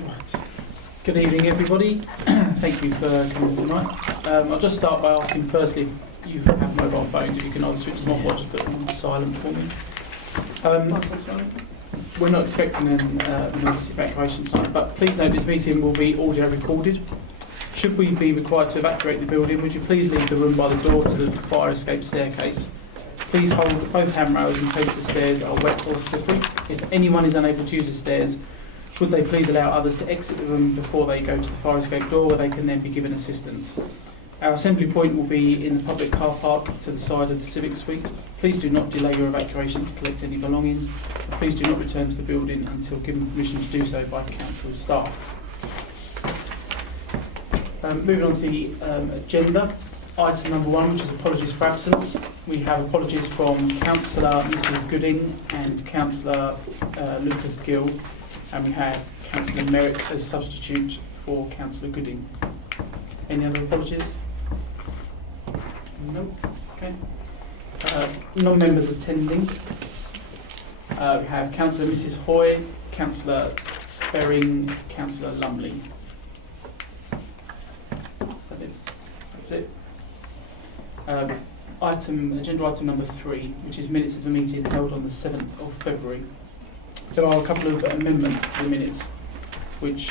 Right. Good evening, everybody. Thank you for coming tonight. I'll just start by asking, firstly, if you have mobile phones, if you can either switch them off or just put them on silent for me. We're not expecting an emergency evacuation tonight, but please note this meeting will be audio recorded. Should we be required to evacuate the building, would you please leave the room by the door to the fire escape staircase. Please hold both handrails in case the stairs are wet or slippery. If anyone is unable to use the stairs, would they please allow others to exit the room before they go to the fire escape door, where they can then be given assistance. Our assembly point will be in the public car park to the side of the Civic Suite. Please do not delay your evacuation to collect any belongings. Please do not return to the building until given permission to do so by council staff. Moving on to the agenda. Item number 1, which is apologies for absence. We have apologies from Councillor Mrs Gooding and Councillor Lucas Gill, and we have Councillor Merritt as substitute for Councillor Gooding. Any other apologies? No. Okay. Non-members attending. We have Councillor Mrs Hoy, Councillor Sperring, Councillor Lumley. That's it. Agenda item number 3, which is minutes of the meeting held on the 7th of February. There are a couple of amendments to the minutes, which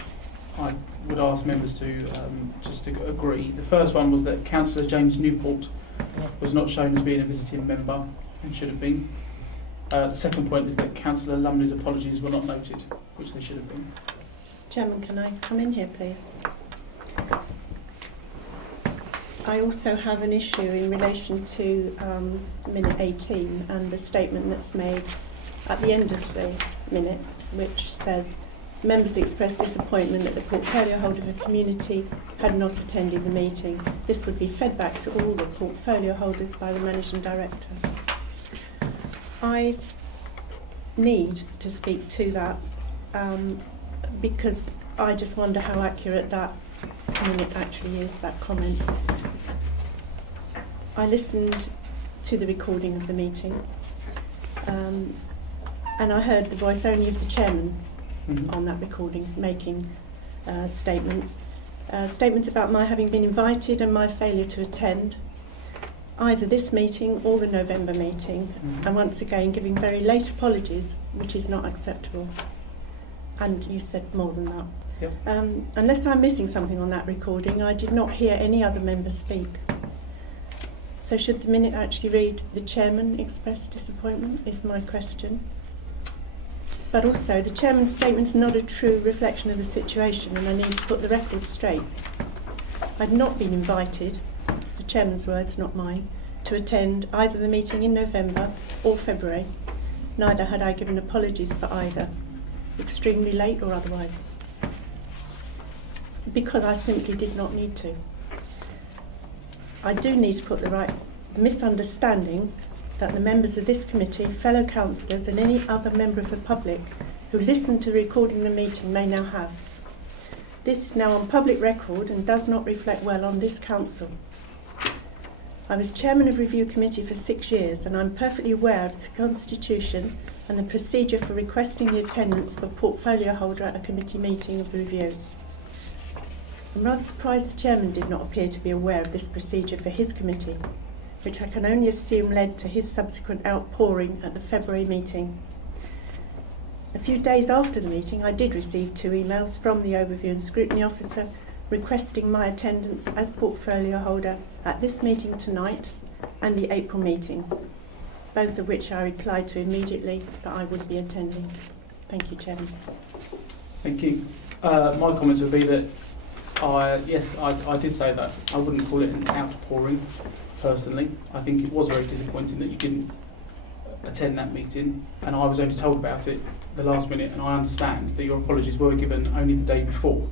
I would ask members to just to agree. The first one was that Councillor James Newport was not shown as being a visiting member and should have been. The second point is that Councillor Lumley's apologies were not noted, which they should have been. Chairman, can I come in here, please? I also have an issue in relation to minute 18 and the statement that's made at the end of the minute, which says, members expressed disappointment that the portfolio holder of the community had not attended the meeting. This would be fed back to all the portfolio holders by the Managing Director. I need to speak to that because I just wonder how accurate that minute actually is, that comment. I listened to the recording of the meeting and I heard the voice only of the chairman on that recording making statements about my having been invited and my failure to attend either this meeting or the November meeting, and once again giving very late apologies, which is not acceptable. And you said more than that. Yep. Unless I'm missing something on that recording, I did not hear any other member speak. So should the minute actually read, the chairman expressed disappointment, is my question. But also, the chairman's statement is not a true reflection of the situation, and I need to put the record straight. I'd not been invited, it's the chairman's words, not mine, to attend either the meeting in November or February. Neither had I given apologies for either, extremely late or otherwise, because I simply did not need to. I do need to put the right misunderstanding that the members of this committee, fellow councillors and any other member of the public who listened to recording the meeting may now have. This is now on public record and does not reflect well on this council. I was chairman of Review Committee for 6 years, and I'm perfectly aware of the Constitution and the procedure for requesting the attendance of a portfolio holder at a committee meeting of the Review. I'm rather surprised the chairman did not appear to be aware of this procedure for his committee, which I can only assume led to his subsequent outpouring at the February meeting. A few days after the meeting, I did receive 2 emails from the Overview and Scrutiny Officer requesting my attendance as portfolio holder at this meeting tonight and the April meeting, both of which I replied to immediately that I would be attending. Thank you, Chairman. Thank you. My comments would be that I did say that. I wouldn't call it an outpouring, personally. I think it was very disappointing that you didn't attend that meeting, and I was only told about it the last minute, and I understand that your apologies were given only the day before.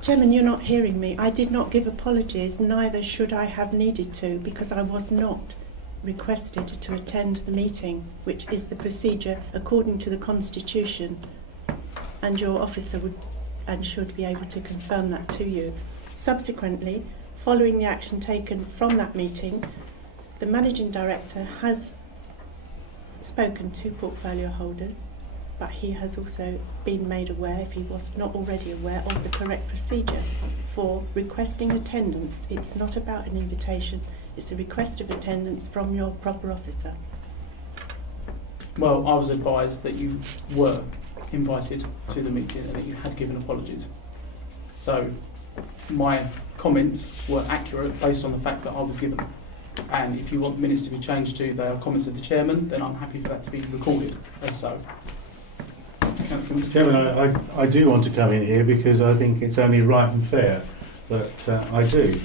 Chairman, you're not hearing me. I did not give apologies, neither should I have needed to, because I was not requested to attend the meeting, which is the procedure according to the Constitution, and your officer would and should be able to confirm that to you. Subsequently, following the action taken from that meeting, the Managing Director has spoken to portfolio holders but he has also been made aware, if he was not already aware, of the correct procedure for requesting attendance. It's not about an invitation, it's a request of attendance from your proper officer. Well, I was advised that you were invited to the meeting and that you had given apologies. So my comments were accurate based on the facts that I was given. And if you want minutes to be changed to they are comments of the chairman, then I'm happy for that to be recorded as so. Chairman, I do want to come in here because I think it's only right and fair that I do.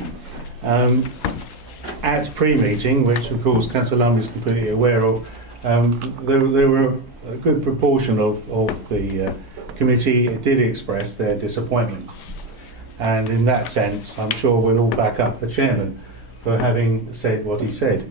At pre-meeting, which of course Councillor Lumley is completely aware of, there were a good proportion of the committee did express their disappointment. And in that sense, I'm sure we'll all back up the chairman for having said what he said.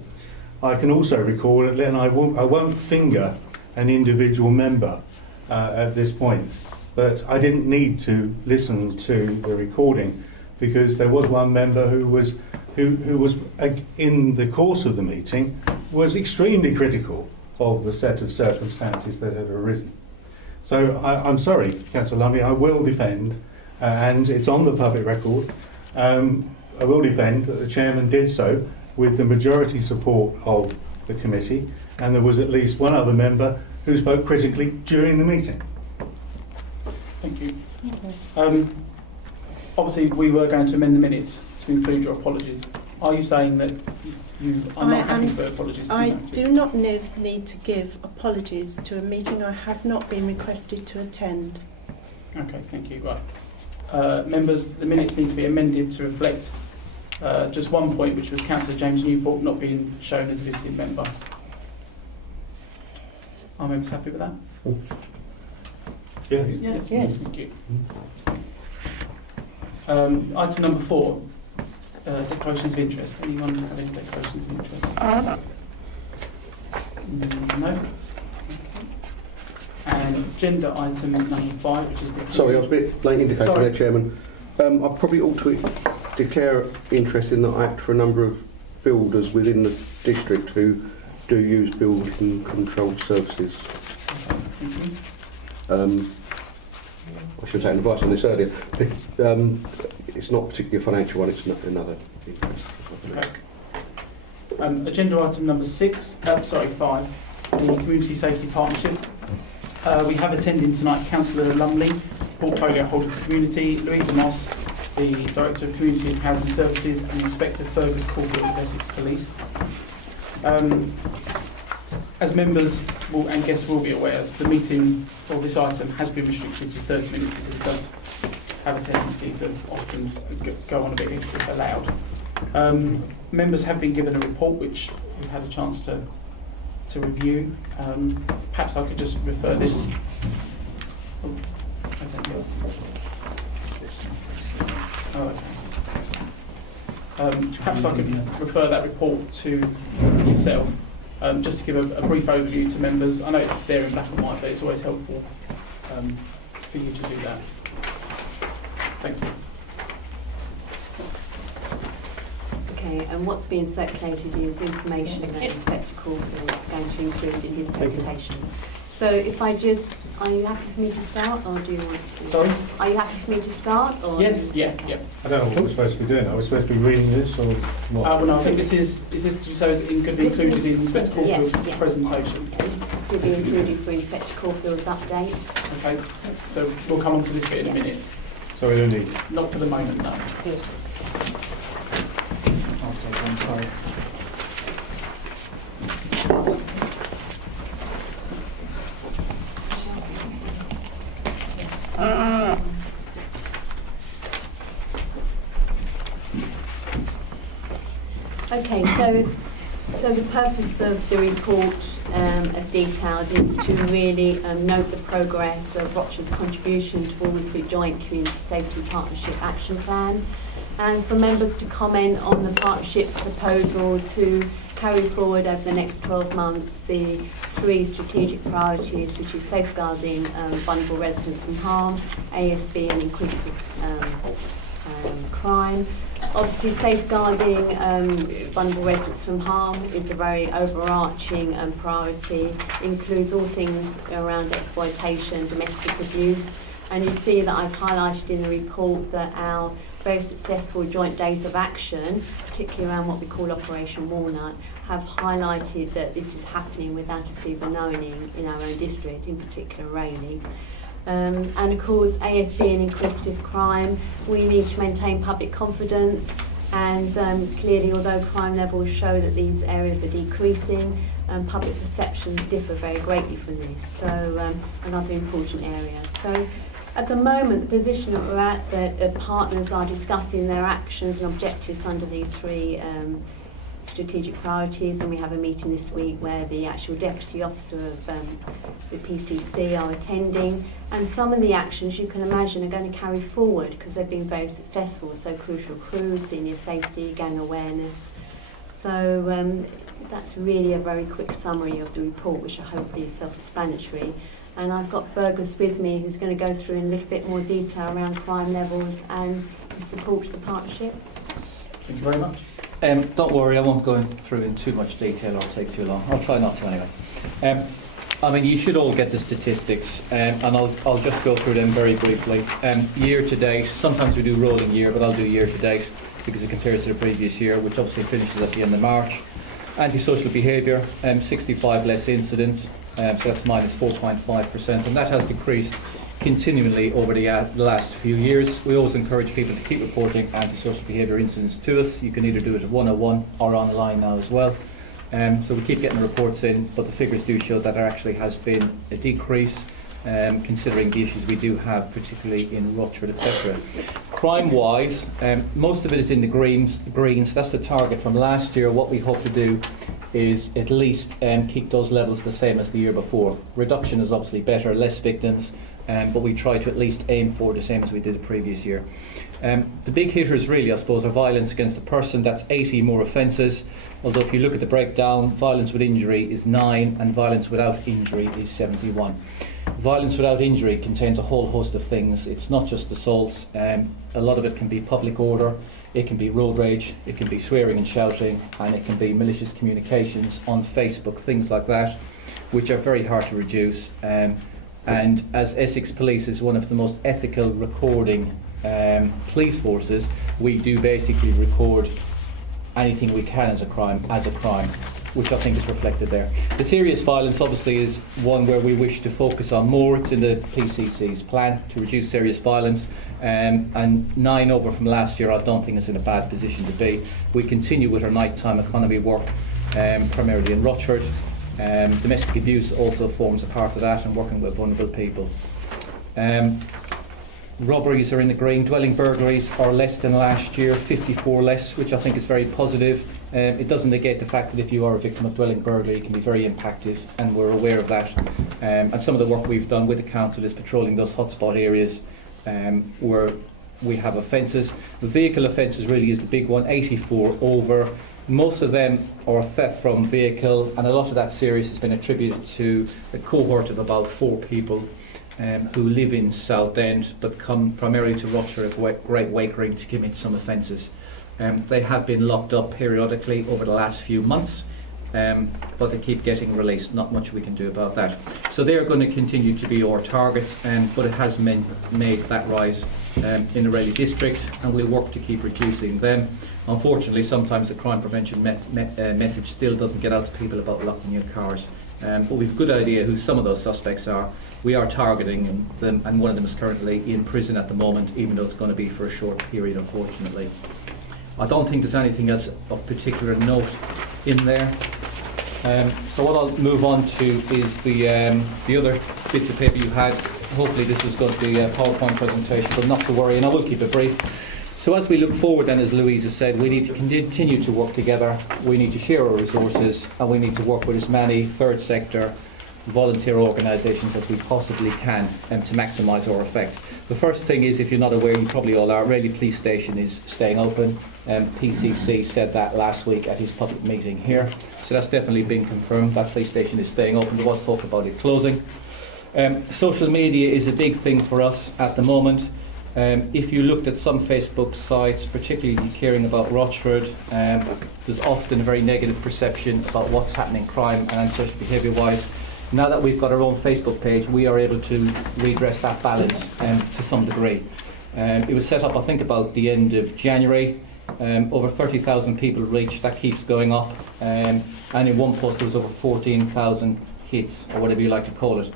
I can also recall, and I won't finger an individual member at this point, but I didn't need to listen to the recording because there was one member who was in the course of the meeting was extremely critical of the set of circumstances that had arisen. So I'm sorry, Councillor Lumley, I will defend, and it's on the public record, I will defend that the chairman did so with the majority support of the committee, and there was at least one other member who spoke critically during the meeting. Thank you. Obviously, we were going to amend the minutes to include your apologies. Are you saying that you are not happy for apologies to be I made? do not need to give apologies to a meeting I have not been requested to attend. Okay, thank you. Right. Members, the minutes need to be amended to reflect just one point, which was Councillor James Newport not being shown as a visiting member. Are members happy with that? Yeah. Yes. Thank you. Item number 4, declarations of interest. Anyone have any declarations of interest? No. And agenda item number 5, which is the... Sorry, I was a bit late indicating there, Chairman. I probably ought to declare interest in that act for a number of builders within the district who do use building control services. Okay, thank you. I should have taken advice on this earlier. It's not particularly a financial one, it's another interest. Okay. Agenda item number 5, the Community Safety Partnership. We have attending tonight Councillor Lumley, Portfolio Holder for Community, Louisa Moss, the Director of Community and Housing Services, and Inspector Fergus Caulfield of Essex Police. As members and guests will be aware, the meeting for this item has been restricted to 30 minutes because it does have a tendency to often go on a bit if allowed. Members have been given a report which we've had a chance to review. Perhaps I could just refer this. Perhaps I could refer that report to yourself, just to give a brief overview to members. I know it's there in black and white, but it's always helpful for you to do that. Thank you. Okay, and what's being circulated is information that Inspector Caulfield is going to include in his presentation. So if I just, are you happy for me to start, or do you want to? Sorry? Are you happy for me to start, or? Yes, yeah. I don't know what we're supposed to be doing. Are we supposed to be reading this or what? Well, no, I think this is so it's going to be included in Inspector Caulfield's yes. presentation. This will be included for Inspector Caulfield's update. Okay, so we'll come on to this bit in a minute. So we don't need it. Not for the moment, no. Sorry. Okay, so the purpose of the report, as detailed, is to really note the progress of Roche's contribution towards the Joint Community Safety Partnership Action Plan, and for members to comment on the partnership's proposal to carry forward over the next 12 months the 3 strategic priorities, which is safeguarding vulnerable residents from harm, ASB and inquisitive crime. Obviously, safeguarding vulnerable residents from harm is a very overarching priority. Includes all things around exploitation, domestic abuse, and you see that I've highlighted in the report that our very successful joint days of action, particularly around what we call Operation Walnut, have highlighted that this is happening with Anticipa Knowing in our own district, in particular Rayleigh. And of course, ASD and inquisitive crime, we need to maintain public confidence, and clearly, although crime levels show that these areas are decreasing, public perceptions differ very greatly from this, so another important area. So at the moment, the position that we're at, that partners are discussing their actions and objectives under these three strategic priorities, and we have a meeting this week where the actual Deputy Officer of the PCC are attending, and some of the actions you can imagine are going to carry forward because they've been very successful, so crucial crews, senior safety, gang awareness. So that's really a very quick summary of the report, which I hope is self-explanatory. And I've got Fergus with me, who's going to go through in a little bit more detail around crime levels and his support to the partnership. Thank you very much. Don't worry, I won't go through in too much detail or take too long. I'll try not to anyway. I mean, you should all get the statistics, and I'll just go through them very briefly. Year to date, sometimes we do rolling year, but I'll do year to date because it compares to the previous year, which obviously finishes at the end of March. Antisocial behaviour, 65 less incidents, so that's minus 4.5%, and that has decreased continually over the last few years. We always encourage people to keep reporting antisocial behaviour incidents to us. You can either do it at 101 or online now as well. So we keep getting reports in, but the figures do show that there actually has been a decrease, considering the issues we do have, particularly in Rutherford, etc. Crime-wise, most of it is in the greens. That's the target from last year. What we hope to do is at least keep those levels the same as the year before. Reduction is obviously better, less victims, but we try to at least aim for the same as we did the previous year. The big hitters really, I suppose, are violence against the person. That's 80 more offences, although if you look at the breakdown, violence with injury is 9 and violence without injury is 71. Violence without injury contains a whole host of things. It's not just assaults. A lot of it can be public order, it can be road rage, it can be swearing and shouting, and it can be malicious communications on Facebook, things like that, which are very hard to reduce. And as Essex Police is one of the most ethical recording police forces, we do basically record anything we can as a crime, which I think is reflected there. The serious violence obviously is one where we wish to focus on more. It's in the PCC's plan to reduce serious violence, and 9 over from last year I don't think is in a bad position to be. We continue with our nighttime economy work, primarily in Rutherford. Domestic abuse also forms a part of that, and working with vulnerable people. Robberies are in the green. Dwelling burglaries are less than last year, 54 less, which I think is very positive. It doesn't negate the fact that if you are a victim of dwelling burglary, it can be very impactful, and we're aware of that. And some of the work we've done with the council is patrolling those hotspot areas where we have offences. The vehicle offences really is the big one, 84 over. Most of them are theft from vehicle, and a lot of that series has been attributed to a cohort of about 4 people who live in Southend but come primarily to Rochester at Great Wakering to commit some offences. They have been locked up periodically over the last few months, but they keep getting released. Not much we can do about that. So they are going to continue to be our targets, but it has made that rise in the Rayleigh district, and we'll work to keep reducing them. Unfortunately, sometimes the crime prevention message still doesn't get out to people about locking your cars. But we've a good idea who some of those suspects are. We are targeting them, and one of them is currently in prison at the moment, even though it's going to be for a short period, unfortunately. I don't think there's anything else of particular note in there. So what I'll move on to is the other bits of paper you had. Hopefully this is going to be a PowerPoint presentation, but not to worry, and I will keep it brief. So as we look forward then, as Louise has said, we need to continue to work together, we need to share our resources, and we need to work with as many third sector volunteer organisations as we possibly can to maximise our effect. The first thing is, if you're not aware, you probably all are, Rayleigh Police Station is staying open. PCC said that last week at his public meeting here, so that's definitely been confirmed. That police station is staying open. There was talk about it closing. Social media is a big thing for us at the moment. If you looked at some Facebook sites, particularly caring about Rochford, there's often a very negative perception about what's happening crime and antisocial behaviour wise. Now that we've got our own Facebook page, we are able to redress that balance to some degree. It was set up, I think, about the end of January. Over 30,000 people reached. That keeps going up. And in one post there was over 14,000 hits, or whatever you like to call it,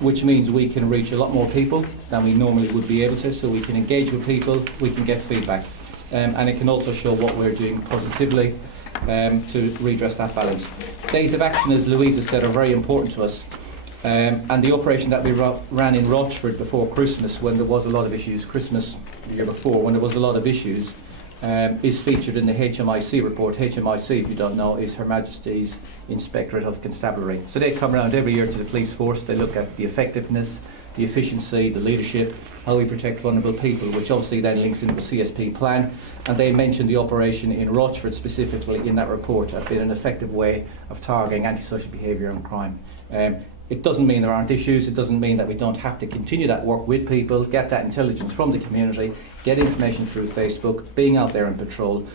which means we can reach a lot more people than we normally would be able to. So we can engage with people, we can get feedback. And it can also show what we're doing positively to redress that balance. Days of action, as Louisa said, are very important to us. And the operation that we ran in Rochford before Christmas, when there was a lot of issues, Christmas the year before, when there was a lot of issues, is featured in the HMIC report. HMIC, if you don't know, is Her Majesty's Inspectorate of Constabulary. So they come around every year to the police force. They look at the effectiveness, the efficiency, the leadership, how we protect vulnerable people, which obviously then links into the CSP plan. And they mentioned the operation in Rochford specifically in that report as being an effective way of targeting antisocial behaviour and crime. It doesn't mean there aren't issues. It doesn't mean that we don't have to continue that work with people, get that intelligence from the community, get information through Facebook, being out there on patrol,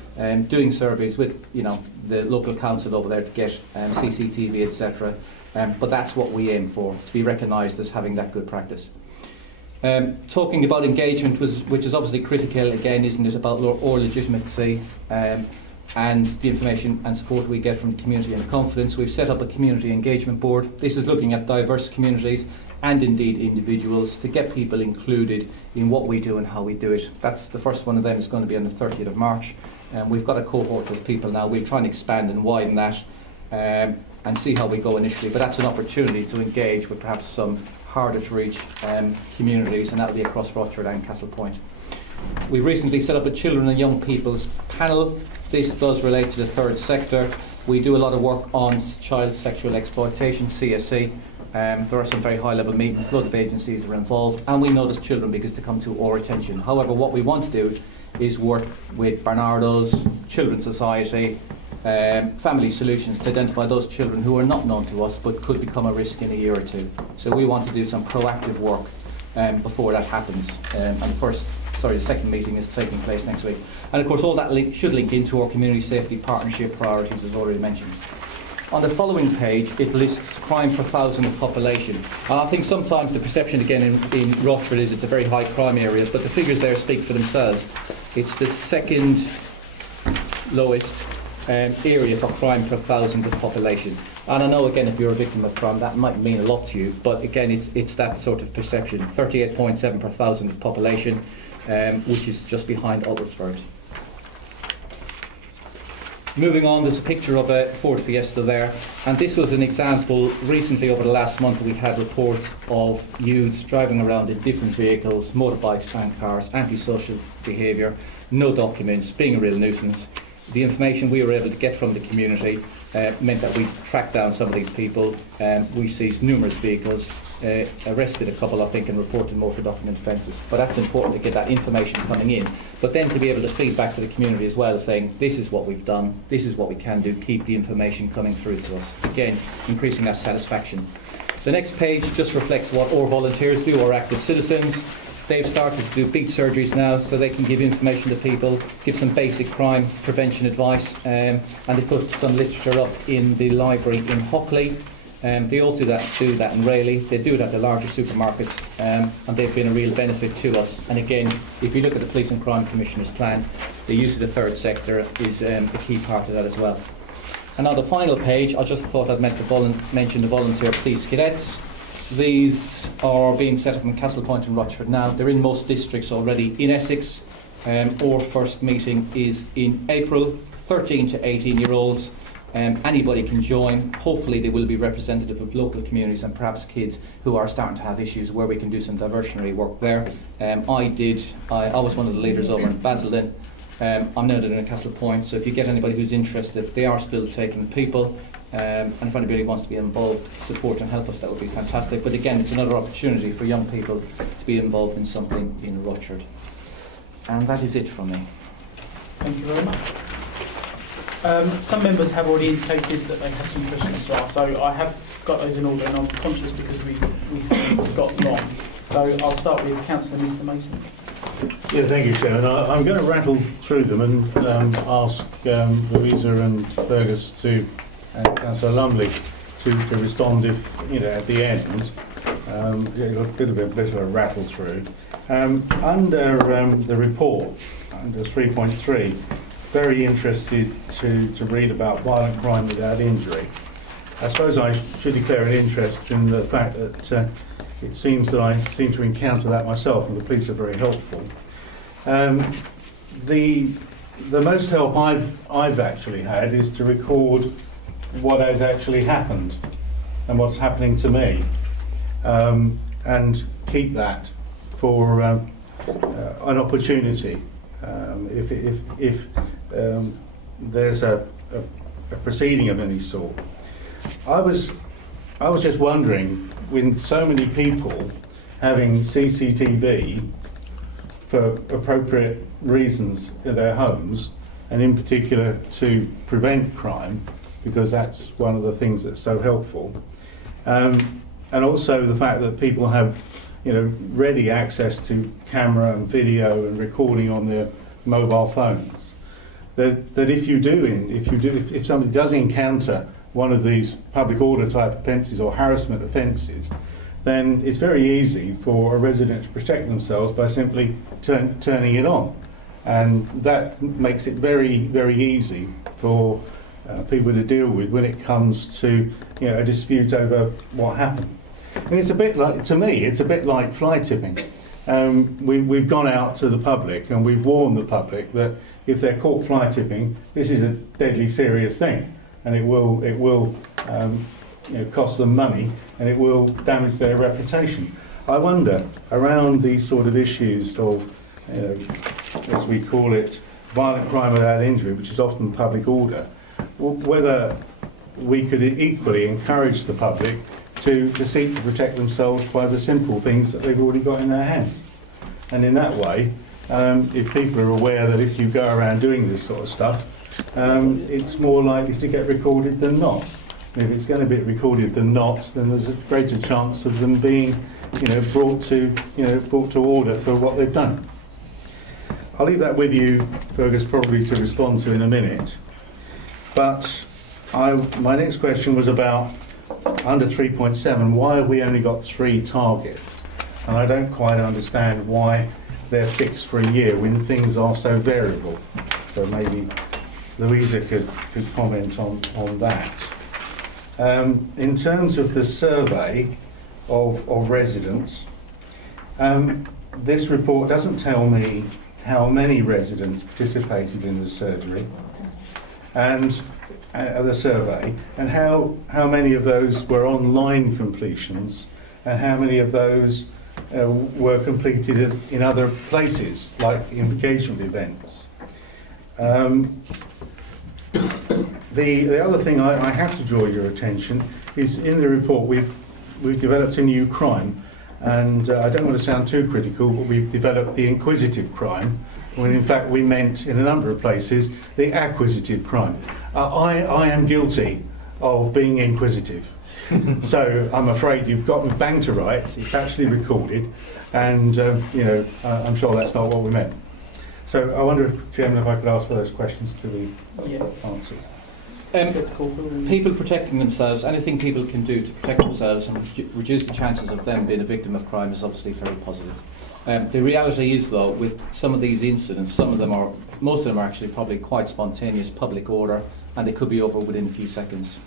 doing surveys with the local council over there to get CCTV, etc. But that's what we aim for, to be recognised as having that good practice. Talking about engagement, which is obviously critical, again, isn't it, about our legitimacy and the information and support we get from the community and confidence. We've set up a community engagement board. This is looking at diverse communities and indeed individuals to get people included in what we do and how we do it. That's the first one of them is going to be on the 30th of March. We've got a cohort of people now. We'll try and expand and widen that and see how we go initially. But that's an opportunity to engage with perhaps some harder to reach communities, and that'll be across Rochford and Castlepoint. We've recently set up a children and young people's panel. This does relate to the third sector. We do a lot of work on child sexual exploitation, CSE. There are some very high level meetings, a lot of agencies are involved, and we notice children because they come to our attention. However, what we want to do is work with Barnardo's, Children's Society, Family Solutions to identify those children who are not known to us but could become a risk in a year or two. So we want to do some proactive work before that happens. And the second meeting is taking place next week. And of course all that should link into our community safety partnership priorities, as already mentioned. On the following page it lists crime per thousand of population. I think sometimes the perception again in Rochford is it's a very high crime area, but the figures there speak for themselves. It's the second lowest area for crime per thousand of population. And I know again if you're a victim of crime that might mean a lot to you, but again it's that sort of perception. 38.7 per thousand of population, which is just behind Uttlesford. Moving on, there's a picture of a Ford Fiesta there, and this was an example. Recently over the last month we had reports of youths driving around in different vehicles, motorbikes and cars, antisocial behaviour, no documents, being a real nuisance. The information we were able to get from the community meant that we tracked down some of these people. We seized numerous vehicles, arrested a couple I think and reported more for document offences. But that's important to get that information coming in, but then to be able to feed back to the community as well, saying this is what we've done, this is what we can do, keep the information coming through to us. Again, increasing that satisfaction. The next page just reflects what our volunteers do, our active citizens. They've started to do beat surgeries now, so they can give information to people, give some basic crime prevention advice, and they put some literature up in the library in Hockley. They also do that in Rayleigh. They do it at the larger supermarkets, and they've been a real benefit to us. And again, if you look at the Police and Crime Commissioner's plan, the use of the third sector is a key part of that as well. And on the final page, I just thought I'd mention the volunteer police cadets. These are being set up in Castlepoint and Rochford now. They're in most districts already in Essex. Our first meeting is in April. 13 to 18-year-olds. Anybody can join. Hopefully they will be representative of local communities and perhaps kids who are starting to have issues where we can do some diversionary work there. I was one of the leaders over in Basildon. I'm now doing in Castlepoint, so if you get anybody who's interested, they are still taking people. And if anybody wants to be involved, support and help us, that would be fantastic. But again, it's another opportunity for young people to be involved in something in Rochford. And that is it from me. Thank you very much. Some members have already indicated that they have some questions to ask, so I have got those in order, and I'm conscious because we've got long. So I'll start with Councillor Mr Mason. Yeah, thank you, Chairman. I'm going to rattle through them and ask Louisa and Fergus to Councillor Lumley to respond if, at the end. A bit of a rattle through. Under the report, under 3.3, very interested to read about violent crime without injury. I suppose I should declare an interest in the fact that it seems that I seem to encounter that myself, and the police are very helpful. The most help I've actually had is to record what has actually happened and what's happening to me, and keep that for an opportunity. If there's a proceeding of any sort. I was just wondering, with so many people having CCTV for appropriate reasons in their homes, and in particular to prevent crime, because that's one of the things that's so helpful, and also the fact that people have, ready access to camera and video and recording on their mobile phones. That if somebody does encounter one of these public order type offences or harassment offences, then it's very easy for a resident to protect themselves by simply turning it on, and that makes it very, very easy for people to deal with when it comes to a dispute over what happened. And it's a bit like, to me, it's a bit like fly tipping. We've gone out to the public and we've warned the public that if they're caught fly tipping, this is a deadly serious thing, and it will cost them money, and it will damage their reputation. I wonder, around these sort of issues of, as we call it, violent crime without injury, which is often public order, whether we could equally encourage the public to seek to protect themselves by the simple things that they've already got in their hands. And in that way, if people are aware that if you go around doing this sort of stuff, it's more likely to get recorded than not. And if it's going to be recorded than not, then there's a greater chance of them being, brought to order for what they've done. I'll leave that with you, Fergus, probably to respond to in a minute. But my next question was about under 3.7, why have we only got 3 targets? And I don't quite understand why they're fixed for a year when things are so variable. So maybe Louisa could comment on that. In terms of the survey of residents, this report doesn't tell me how many residents participated in the surgery and the survey, and how many of those were online completions, and how many of those were completed in other places, like engagement events. The other thing I have to draw your attention is, in the report we've developed a new crime, and I don't want to sound too critical, but we've developed the inquisitive crime, when in fact we meant in a number of places the acquisitive crime. I am guilty of being inquisitive. So I'm afraid you've got me bang to rights. It's actually recorded, and I'm sure that's not what we meant. So I wonder, Chairman, if I could ask for those questions to be answered. People protecting themselves, anything people can do to protect themselves and reduce the chances of them being a victim of crime is obviously very positive. The reality is, though, with some of these incidents, most of them are actually probably quite spontaneous public order, and they could be over within a few seconds.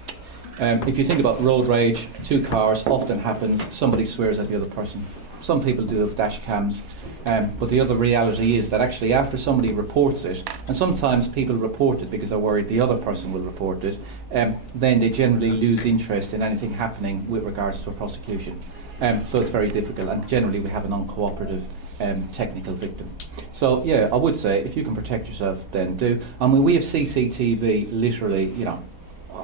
If you think about road rage, 2 cars, often happens, somebody swears at the other person. Some people do have dash cams, but the other reality is that actually after somebody reports it, and sometimes people report it because they're worried the other person will report it, then they generally lose interest in anything happening with regards to a prosecution. So it's very difficult, and generally we have an uncooperative technical victim. So yeah, I would say if you can protect yourself, then do. I mean, we have CCTV literally,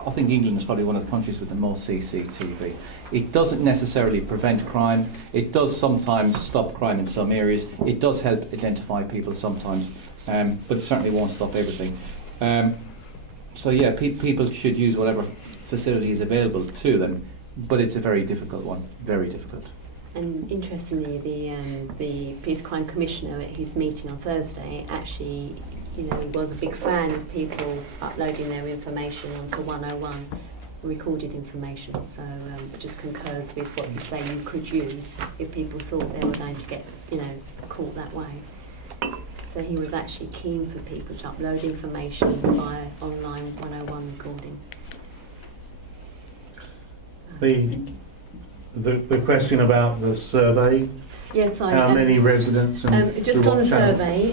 I think England is probably one of the countries with the most CCTV. It doesn't necessarily prevent crime. It does sometimes stop crime in some areas. It does help identify people sometimes, but it certainly won't stop everything. So yeah, people should use whatever facility is available to them, but it's a very difficult one, very difficult. And interestingly, the Peace Crime Commissioner at his meeting on Thursday actually, was a big fan of people uploading their information onto 101, recorded information. So it just concurs with what you say you could use if people thought they were going to get, caught that way. So he was actually keen for people to upload information via online 101 recording. The question about the survey, Yes, how many residents and just through on what the channel? survey,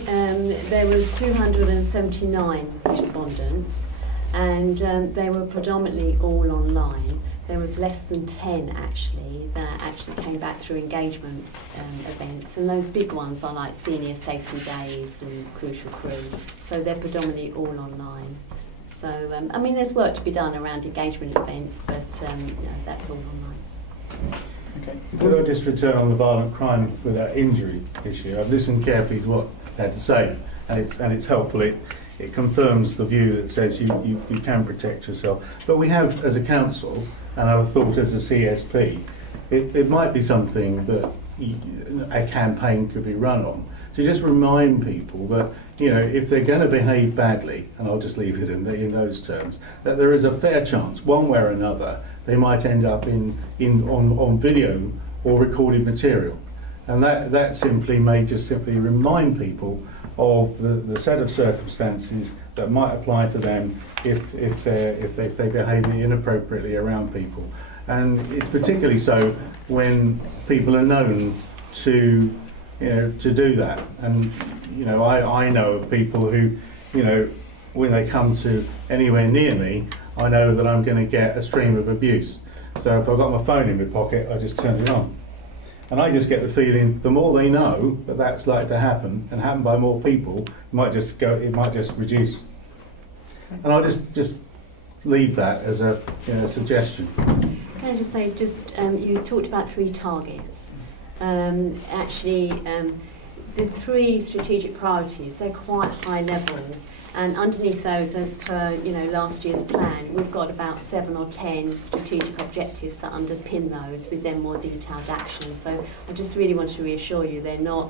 there was 279 respondents, and they were predominantly all online. There was less than 10 actually that actually came back through engagement events, and those big ones are like Senior Safety Days and Crucial Crew, so they're predominantly all online. So, there's work to be done around engagement events, but that's all online. Okay. Could I just return on the violent crime without injury issue? I've listened carefully to what they had to say, and it's helpful. It confirms the view that says you can protect yourself. But we have, as a council, and I've thought as a CSP, it might be something that a campaign could be run on, to just remind people that, if they're going to behave badly, and I'll just leave it in those terms, that there is a fair chance, one way or another, they might end up on video or recorded material. And that simply may just simply remind people of the set of circumstances that might apply to them if they behave inappropriately around people. And it's particularly so when people are known to do that. And I know of people who, when they come to anywhere near me, I know that I'm going to get a stream of abuse. So if I've got my phone in my pocket, I just turn it on. And I just get the feeling, the more they know that that's likely to happen, and happen by more people, it might just reduce. And I'll just leave that as a suggestion. Can I just say, you talked about 3 targets. The 3 strategic priorities, they're quite high level, and underneath those, as per last year's plan, we've got about 7 or 10 strategic objectives that underpin those, with then more detailed action. So I just really want to reassure you, they're not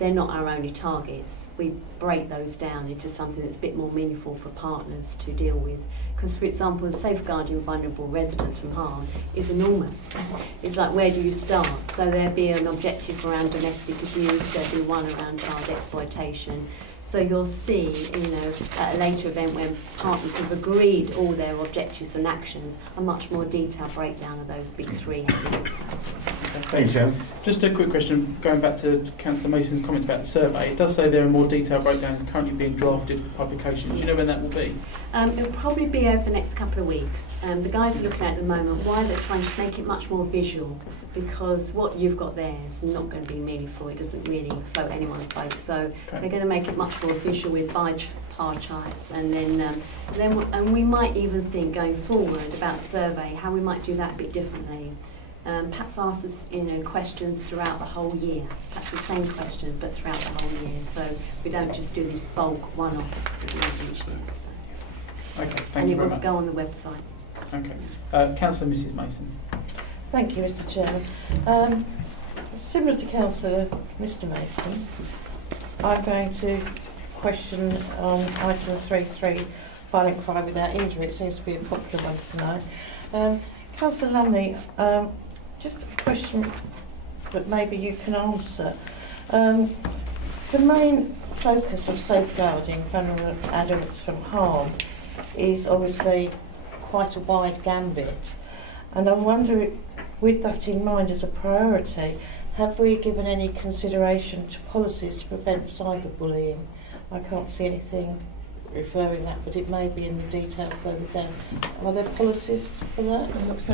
our only targets. We break those down into something that's a bit more meaningful for partners to deal with. Because, for example, safeguarding vulnerable residents from harm is enormous. It's like, where do you start? So there'd be an objective around domestic abuse, there'd be one around child exploitation. So you'll see, at a later event when partners have agreed all their objectives and actions, a much more detailed breakdown of those big 3 headings. Thanks, Sharon. Just a quick question, going back to Councillor Mason's comments about the survey. It does say there a more detailed breakdown is currently being drafted for publication. Do you know when that will be? It'll probably be over the next couple of weeks. The guys are looking at the moment why they're trying to make it much more visual, because what you've got there is not going to be meaningful. It doesn't really float anyone's boat. So they're going to make it much more visual with bar charts, and then we might even think going forward about survey how we might do that a bit differently. Perhaps ask us, questions throughout the whole year. Perhaps the same questions, but throughout the whole year. So we don't just do this bulk one-off that we do each year. So. Okay, thank and you it very will much. go on the website. Okay. Councillor Mrs Mason. Thank you, Mr. Chairman. Similar to Councillor Mr. Mason, I'm going to question on item 3.3, violent crime without injury. It seems to be a popular one tonight. Councillor Lumley, just a question that maybe you can answer. The main focus of safeguarding vulnerable adults from harm is obviously quite a wide gambit, and I wonder, with that in mind as a priority, have we given any consideration to policies to prevent cyberbullying? I can't see anything referring that, but it may be in the detail further down. Are there policies for that? So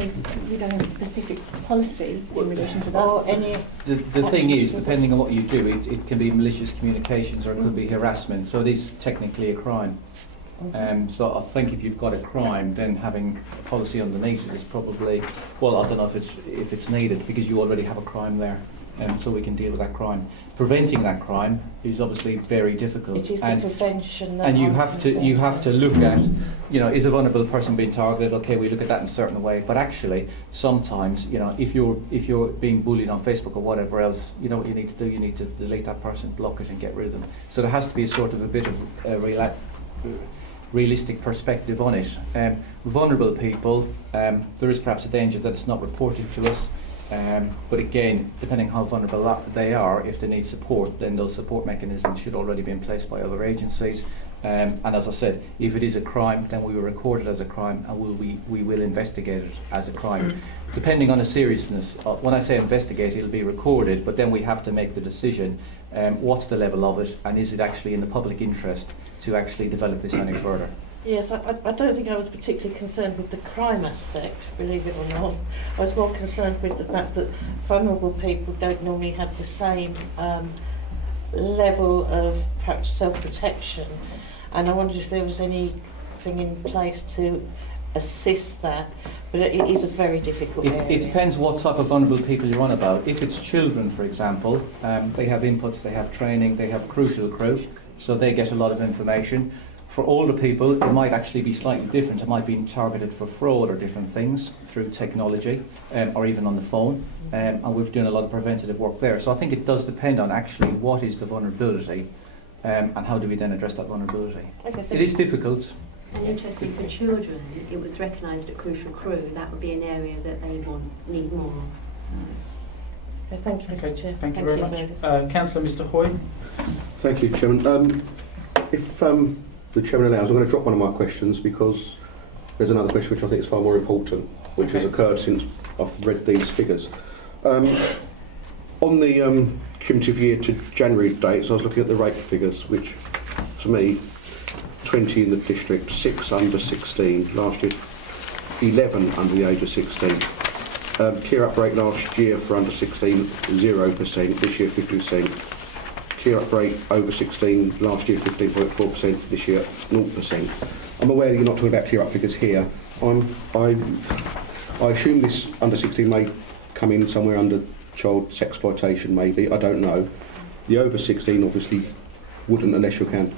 we don't have a specific policy in relation to that. Or any? The thing is, depending on what you do, it can be malicious communications or it could be harassment, so it is technically a crime. So I think if you've got a crime, then having a policy underneath it is probably, well, I don't know if it's needed, because you already have a crime there. so we can deal with that crime. Preventing that crime is obviously very difficult. It is the prevention that and you I'm have to concerned look at, is a vulnerable person being targeted? Okay, we look at that in a certain way. But actually, sometimes, if you're being bullied on Facebook or whatever else, you know what you need to do. You need to delete that person, block it, and get rid of them. So there has to be a sort of a bit of a realistic perspective on it. Vulnerable people, there is perhaps a danger that it's not reported to us. But again, depending how vulnerable they are, if they need support, then those support mechanisms should already be in place by other agencies. And as I said, if it is a crime, then we will record it as a crime, and we will investigate it as a crime. Depending on the seriousness, when I say investigate, it'll be recorded, but then we have to make the decision, what's the level of it, and is it actually in the public interest to actually develop this any further. Yes, I don't think I was particularly concerned with the crime aspect, believe it or not. I was more concerned with the fact that vulnerable people don't normally have the same level of perhaps self-protection, and I wondered if there was anything in place to assist that. But it is a very difficult area. It depends what type of vulnerable people you're on about. If it's children, for example, they have inputs, they have training, they have crucial crew, so they get a lot of information. For older people, it might actually be slightly different. It might be targeted for fraud or different things through technology or even on the phone. And we've done a lot of preventative work there. So I think it does depend on actually what is the vulnerability and how do we then address that vulnerability. Okay, it is difficult. And interesting for children, it was recognised at Crucial Crew. That would be an area that they need more of. So. Okay, thank you, Mr. Okay, Chair. thank you very much. Councillor Mr. Hoy. Thank you, Chairman. If the Chairman allows, I'm going to drop one of my questions because there's another question which I think is far more important, which has occurred since I've read these figures. On the cumulative year to January dates, I was looking at the rate figures, which to me, 20 in the district, 6 under 16, last year 11 under the age of 16. Clear up rate last year for under 16, 0%, this year 50%. Clear up rate over 16, last year 15.4%, this year 0%. I'm aware you're not talking about clear up figures here. I assume this under 16 may come in somewhere under child sexploitation, maybe, I don't know. The over 16 obviously wouldn't, unless you're counting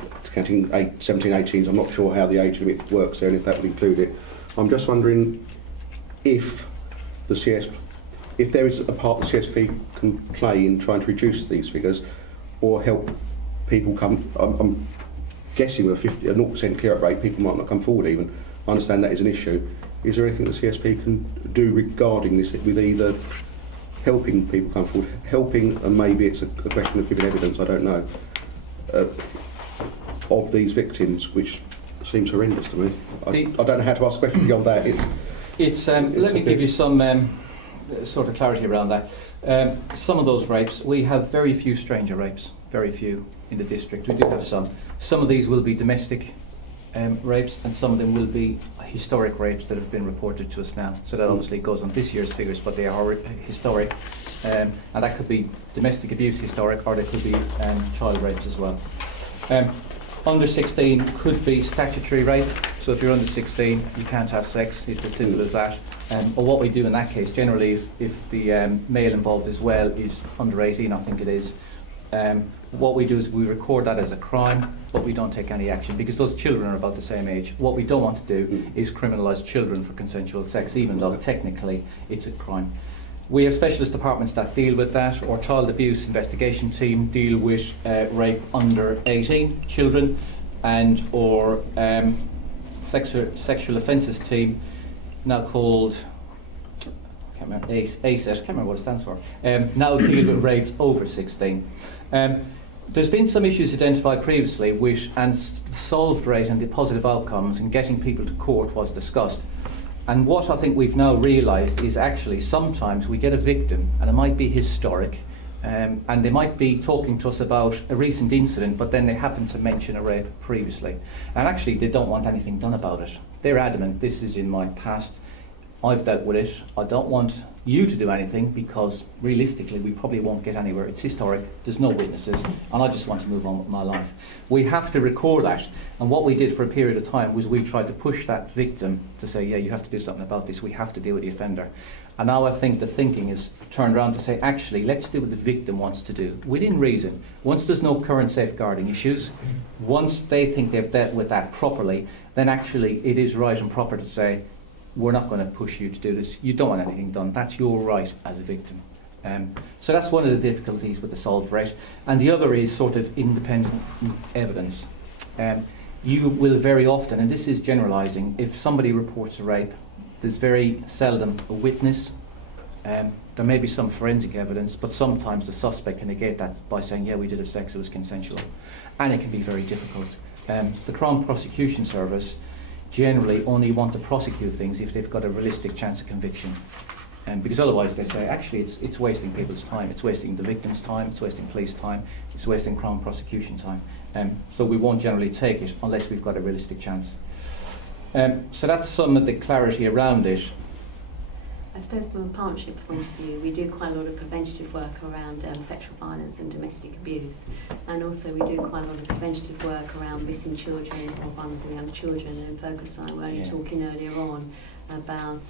17, 18s. I'm not sure how the age limit works there and if that would include it. I'm just wondering if if there is a part the CSP can play in trying to reduce these figures or help people come. I'm guessing with a 0% clear up rate, people might not come forward even. I understand that is an issue. Is there anything the CSP can do regarding this, with either helping people come forward, and maybe it's a question of giving evidence, I don't know, of these victims, which seems horrendous to me. I don't know how to ask questions beyond that. Let me give you some sort of clarity around that. Some of those rapes, we have very few stranger rapes, very few in the district. We do have some. Some of these will be domestic rapes, and some of them will be historic rapes that have been reported to us now. So that obviously goes on this year's figures, but they are historic, and that could be domestic abuse historic, or they could be child rapes as well. Under 16 could be statutory rape, so if you're under 16 you can't have sex, it's as simple as that. Or what we do in that case, generally if the male involved as well is under 18, I think it is, what we do is we record that as a crime, but we don't take any action because those children are about the same age. What we don't want to do is criminalise children for consensual sex, even though technically it's a crime. We have specialist departments that deal with that. Our child abuse investigation team deal with rape under 18 children, and our sexual offences team, now called ACET, can't remember what it stands for, now deal with rapes over 16. There's been some issues identified previously and the solved rate and the positive outcomes and getting people to court was discussed. And what I think we've now realised is actually sometimes we get a victim, and it might be historic, and they might be talking to us about a recent incident, but then they happen to mention a rape previously. And actually they don't want anything done about it. They're adamant, this is in my past, I've dealt with it, I don't want you to do anything because realistically we probably won't get anywhere. It's historic, there's no witnesses, and I just want to move on with my life. We have to record that, and what we did for a period of time was we tried to push that victim to say, yeah, you have to do something about this, we have to deal with the offender. And now I think the thinking is turned around to say, actually, let's do what the victim wants to do, within reason. Once there's no current safeguarding issues, once they think they've dealt with that properly, then actually it is right and proper to say, we're not going to push you to do this. You don't want anything done. That's your right as a victim. So that's one of the difficulties with the solve rate. And the other is sort of independent evidence. You will very often, and this is generalising, if somebody reports a rape, there's very seldom a witness. There may be some forensic evidence, but sometimes the suspect can negate that by saying, yeah, we did have sex, it was consensual. And it can be very difficult. The Crown Prosecution Service generally only want to prosecute things if they've got a realistic chance of conviction. Because otherwise they say, actually, it's wasting people's time, it's wasting the victim's time, it's wasting police time, it's wasting Crown Prosecution time. So we won't generally take it unless we've got a realistic chance. So that's some of the clarity around it. I suppose from a partnership point of view, we do quite a lot of preventative work around sexual violence and domestic abuse, and also we do quite a lot of preventative work around missing children or vulnerable young children. And Fergus and I were only talking earlier on about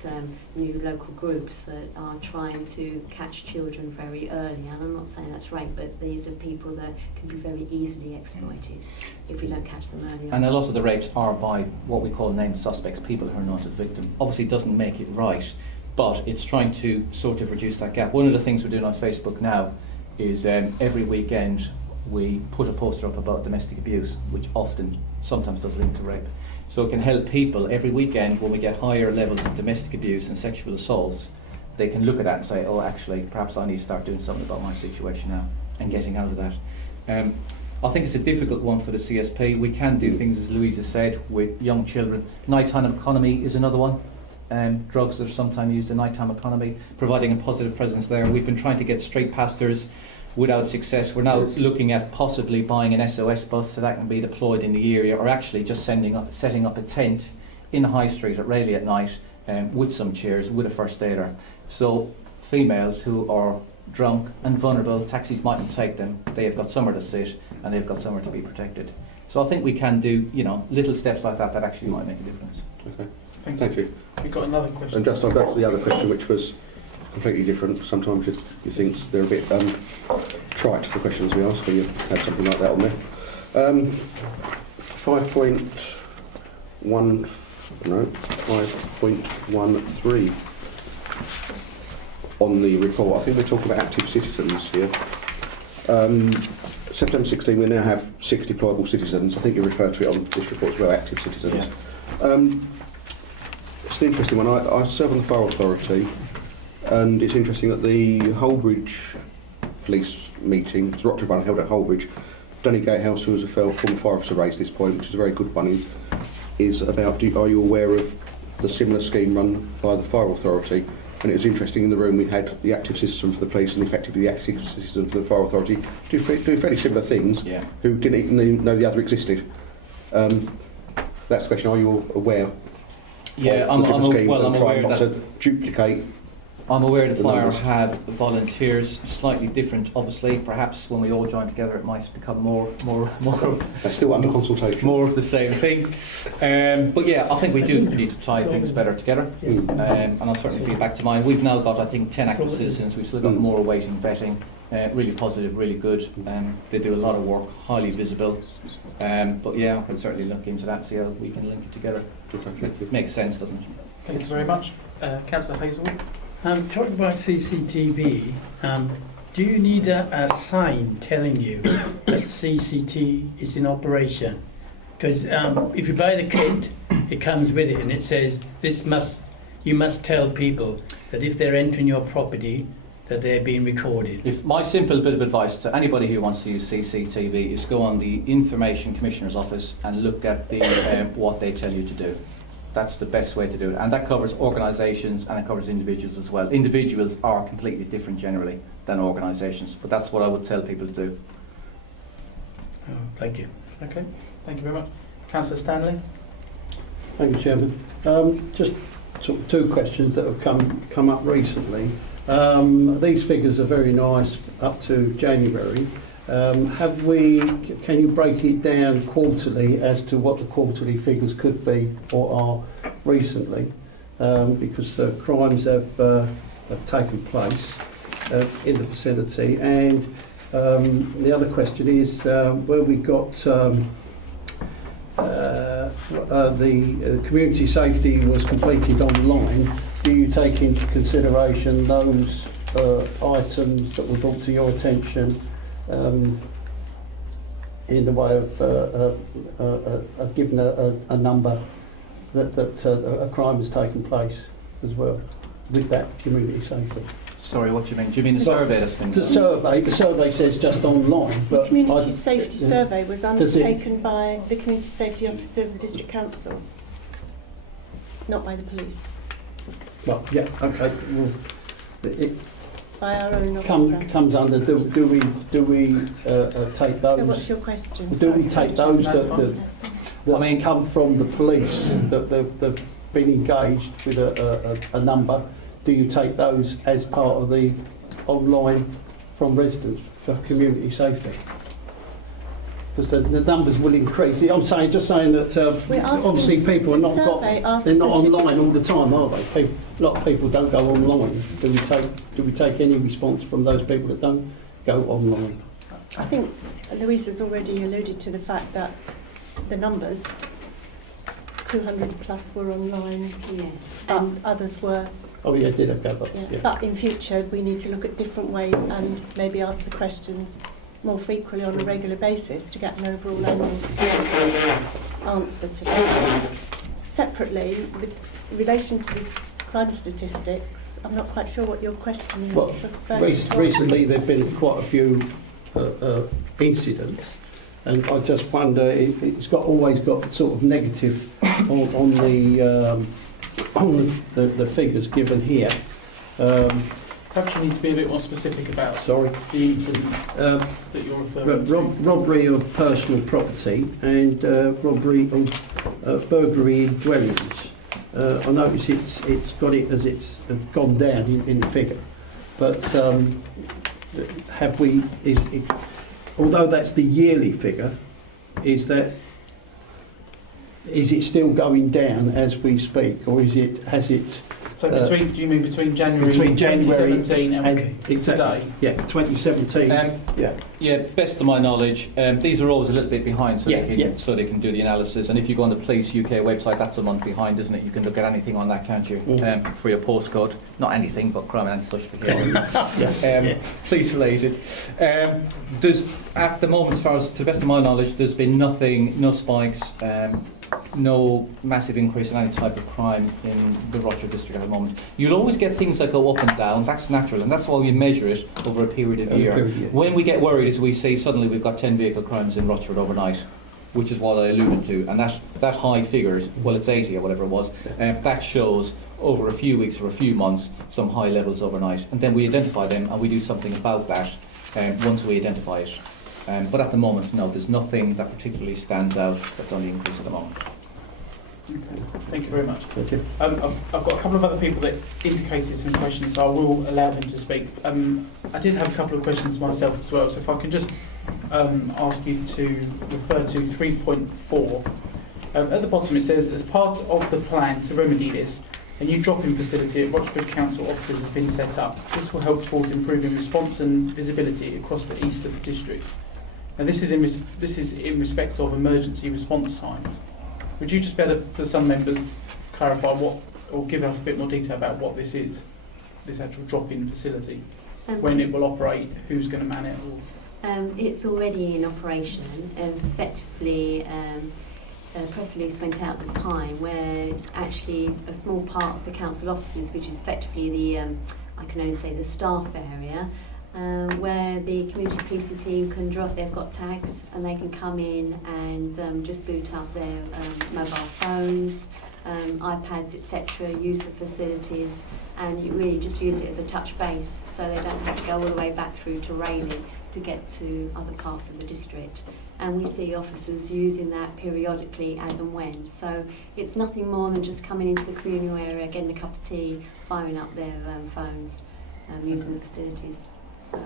new local groups that are trying to catch children very early, and I'm not saying that's right, but these are people that can be very easily exploited if we don't catch them early. And a lot of the rapes are by what we call named suspects, people who are not a victim. Obviously it doesn't make it right, but it's trying to sort of reduce that gap. One of the things we're doing on Facebook now is every weekend we put a poster up about domestic abuse, which sometimes does link to rape. So it can help people every weekend when we get higher levels of domestic abuse and sexual assaults, they can look at that and say, oh, actually, perhaps I need to start doing something about my situation now and getting out of that. I think it's a difficult one for the CSP. We can do things, as Louisa said, with young children. Nighttime economy is another one. Drugs that are sometimes used in nighttime economy, providing a positive presence there. We've been trying to get straight pastors without success. We're now looking at possibly buying an SOS bus so that can be deployed in the area, or actually just setting up a tent in the high street at Rayleigh at night with some chairs, with a first aider. So females who are drunk and vulnerable, taxis mightn't take them, they have got somewhere to sit and they've got somewhere to be protected. So I think we can do, little steps like that actually might make a difference. Okay. Thank you. We've got another question. And just I'll go to the other question, which was completely different. Sometimes you think they're a bit trite, the questions we ask, when you have something like that on there. 5.13 on the report. I think we're talking about active citizens here. September 16, we now have 6 deployable citizens. I think you refer to it on this report as well, active citizens. Yeah. It's an interesting one. I serve on the Fire Authority, and it's interesting that the Holbridge police meeting, it's Rotary one held at Holbridge, Danny Gatehouse, who was a former fire officer, raised this point, which is a very good one, is about, are you aware of the similar scheme run by the Fire Authority? And it was interesting, in the room we had the active citizen for the police and effectively the active citizen for the Fire Authority do fairly similar things, who didn't even know the other existed. That's the question, are you aware? Yeah, I'm aware not that to duplicate. I'm aware the fire numbers. have volunteers, slightly different, obviously. Perhaps when we all join together, it might become more. That's still under consultation. More of the same thing. But yeah, I think we do need to try things better together. And I'll certainly feed back to mine. We've now got, I think, 10 active citizens. We've still got more awaiting vetting. Really positive, really good. They do a lot of work, highly visible. But yeah, I can certainly look into that, see how we can link it together. Okay, thank you. Makes sense, doesn't it? Thank you very much. Councillor Hazelwood. Talking about CCTV, do you need a sign telling you that CCTV is in operation? Because if you buy the kit, it comes with it and it says you must tell people that if they're entering your property that they're being recorded. If my simple bit of advice to anybody who wants to use CCTV is go on the Information Commissioner's office and look at the what they tell you to do. That's the best way to do it, and that covers organisations and it covers individuals as well. Individuals are completely different generally than organisations, but that's what I would tell people to do. Oh, thank you. Okay, thank you very much. Councillor Stanley. Thank you, Chairman. Just sort of 2 questions that have come up recently. These figures are very nice up to January. Can you break it down quarterly as to what the quarterly figures could be or are recently? Because crimes have have taken place in the facility. And the other question is where we got the community safety was completed online. Do you take into consideration those items that were brought to your attention in the way of giving a number that a crime has taken place as well with that community safety? Sorry, what do you mean? Do you mean the survey that's been done? The survey says just online, The but community safety survey was undertaken by the community safety officer of the district council, not by the police, well, yeah, okay. Well, it by our own officer. comes under. Do we take those? So what's your question? Do we Sorry, take those That's that I mean come from the police that they've been engaged with a number? Do you take those as part of the online from residents for community safety? Because the numbers will increase. I'm just saying that We're asking- obviously people are the not survey asks they're not specific- online all the time, are they? A lot of people don't go online. Do we take any response from those people that don't go online? I think Louise has already alluded to the fact that the numbers, 200 plus were online, Yeah. and others were. Oh yeah, did it go up? Yeah. Yeah. But in future, we need to look at different ways and maybe ask the questions more frequently on a regular basis to get an overall answer to that. Separately, with relation to this crime statistics, I'm not quite sure what your question is. Well, recently there have been quite a few incidents, and I just wonder if it's always got sort of negative on the figures given here. Perhaps you need to be a bit more specific about Sorry. the incidents that you're referring to. Robbery of personal property and robbery of burglary in dwellings. I notice it's got it as it's gone down in the figure, but have we? Although that's the yearly figure, is it still going down as we speak, or has it? So do you mean between January 2017 and today? Yeah, 2017. Yeah, best of my knowledge, these are always a little bit behind, so Yeah, they can do the analysis. And if you go on the Police UK website, that's a month behind, isn't it? You can look at anything on that, can't you? For your postcode, not anything, but crime and such for here. Police related. There's at the moment, as far as to the best of my knowledge, there's been nothing, no spikes. No massive increase in any type of crime in the Rochester district at the moment. You'll always get things that go up and down. That's natural, and that's why we measure it over a period of year. When we get worried is we see suddenly we've got 10 vehicle crimes in Rochester overnight, which is what I alluded to, and that high figures, well, it's 80 or whatever it was, that shows over a few weeks or a few months some high levels overnight, and then we identify them and we do something about that once we identify it. But at the moment, no, there's nothing that particularly stands out that's on the increase at the moment. Okay. Thank you very much. Thank you. I've got a couple of other people that indicated some questions, so I will allow them to speak. I did have a couple of questions myself as well, so if I can just ask you to refer to 3.4. At the bottom it says, as part of the plan to remedy this, a new drop-in facility at Rochford Council offices has been set up. This will help towards improving response and visibility across the east of the district. Now this is in respect of emergency response times. Would you just be able to, for some members, clarify what, or give us a bit more detail about what this is, this actual drop-in facility, when it will operate, who's going to man it? Or It's already in operation, and effectively a press release went out at the time where actually a small part of the council offices, which is effectively the, I can only say the staff area, where the community policing team can drop, they've got tags and they can come in and just boot up their mobile phones, iPads, etc., use the facilities, and you really just use it as a touch base, so they don't have to go all the way back through to Rayleigh to get to other parts of the district. And we see officers using that periodically as and when. So it's nothing more than just coming into the communal area, getting a cup of tea, firing up their phones, using the facilities. So,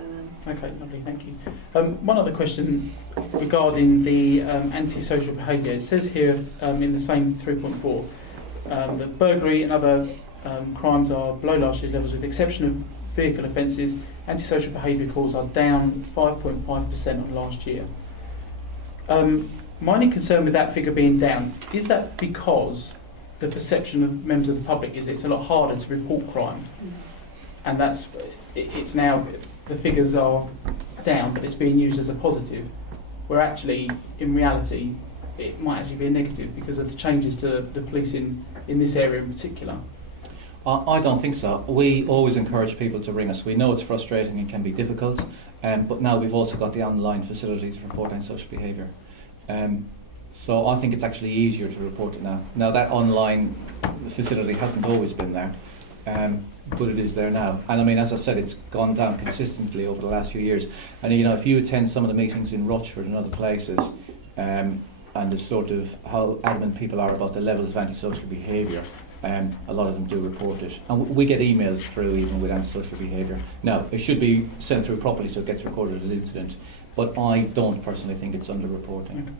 okay, lovely, thank you. One other question regarding the antisocial behaviour. It says here in the same 3.4 that burglary and other crimes are below last year's levels with the exception of vehicle offences. Antisocial behaviour calls are down 5.5% on last year. My only concern with that figure being down, is that because the perception of members of the public is it's a lot harder to report crime, and it's now, the figures are down but it's being used as a positive, where actually in reality it might actually be a negative because of the changes to the police in this area in particular? I don't think so. We always encourage people to ring us. We know it's frustrating and can be difficult, but now we've also got the online facility to report antisocial behaviour. So I think it's actually easier to report it now. Now that online facility hasn't always been there, but it is there now. And I mean, as I said, it's gone down consistently over the last few years. And you know, if you attend some of the meetings in Rochford and other places, and the sort of how adamant people are about the levels of antisocial behaviour, a lot of them do report it. And we get emails through even with antisocial behaviour. Now, it should be sent through properly so it gets recorded as an incident, but I don't personally think it's under-reporting.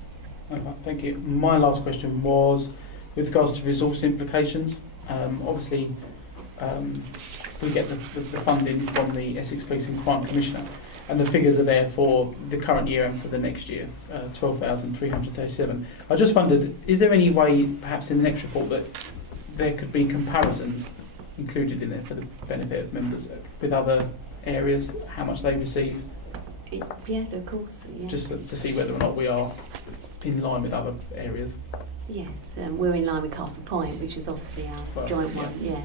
Okay, thank you. My last question was with regards to resource implications. Obviously, we get the funding from the Essex Police and Crime Commissioner, and the figures are there for the current year and for the next year, 12,337. I just wondered, is there any way, perhaps in the next report, that there could be comparisons included in there for the benefit of members with other areas, how much they receive? Yeah, of course. Yeah. Just to see whether or not we are in line with other areas. Yes, we're in line with Castle Point, which is obviously our joint one. Yes,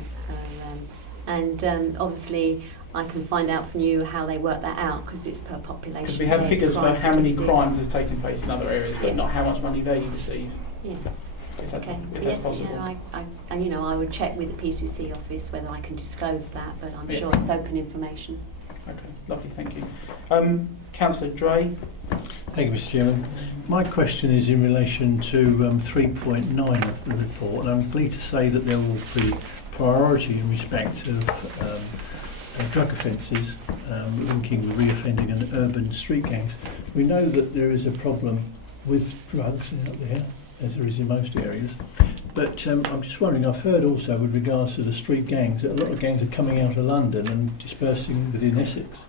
obviously I can find out from you how they work that out because it's per population. Because we have figures for how many crimes have taken place in other areas, but not how much money they receive. Yeah. If that's possible. Yeah, I would check with the PCC office whether I can disclose that, but I'm sure it's open information. Okay, lovely, thank you. Councillor Dray. Thank you, Mr. Chairman. My question is in relation to 3.9 of the report, and I'm pleased to say that there will be priority in respect of drug offences, linking with reoffending and urban street gangs. We know that there is a problem with drugs out there, as there is in most areas, but I'm just wondering, I've heard also with regards to the street gangs that a lot of gangs are coming out of London and dispersing within Essex.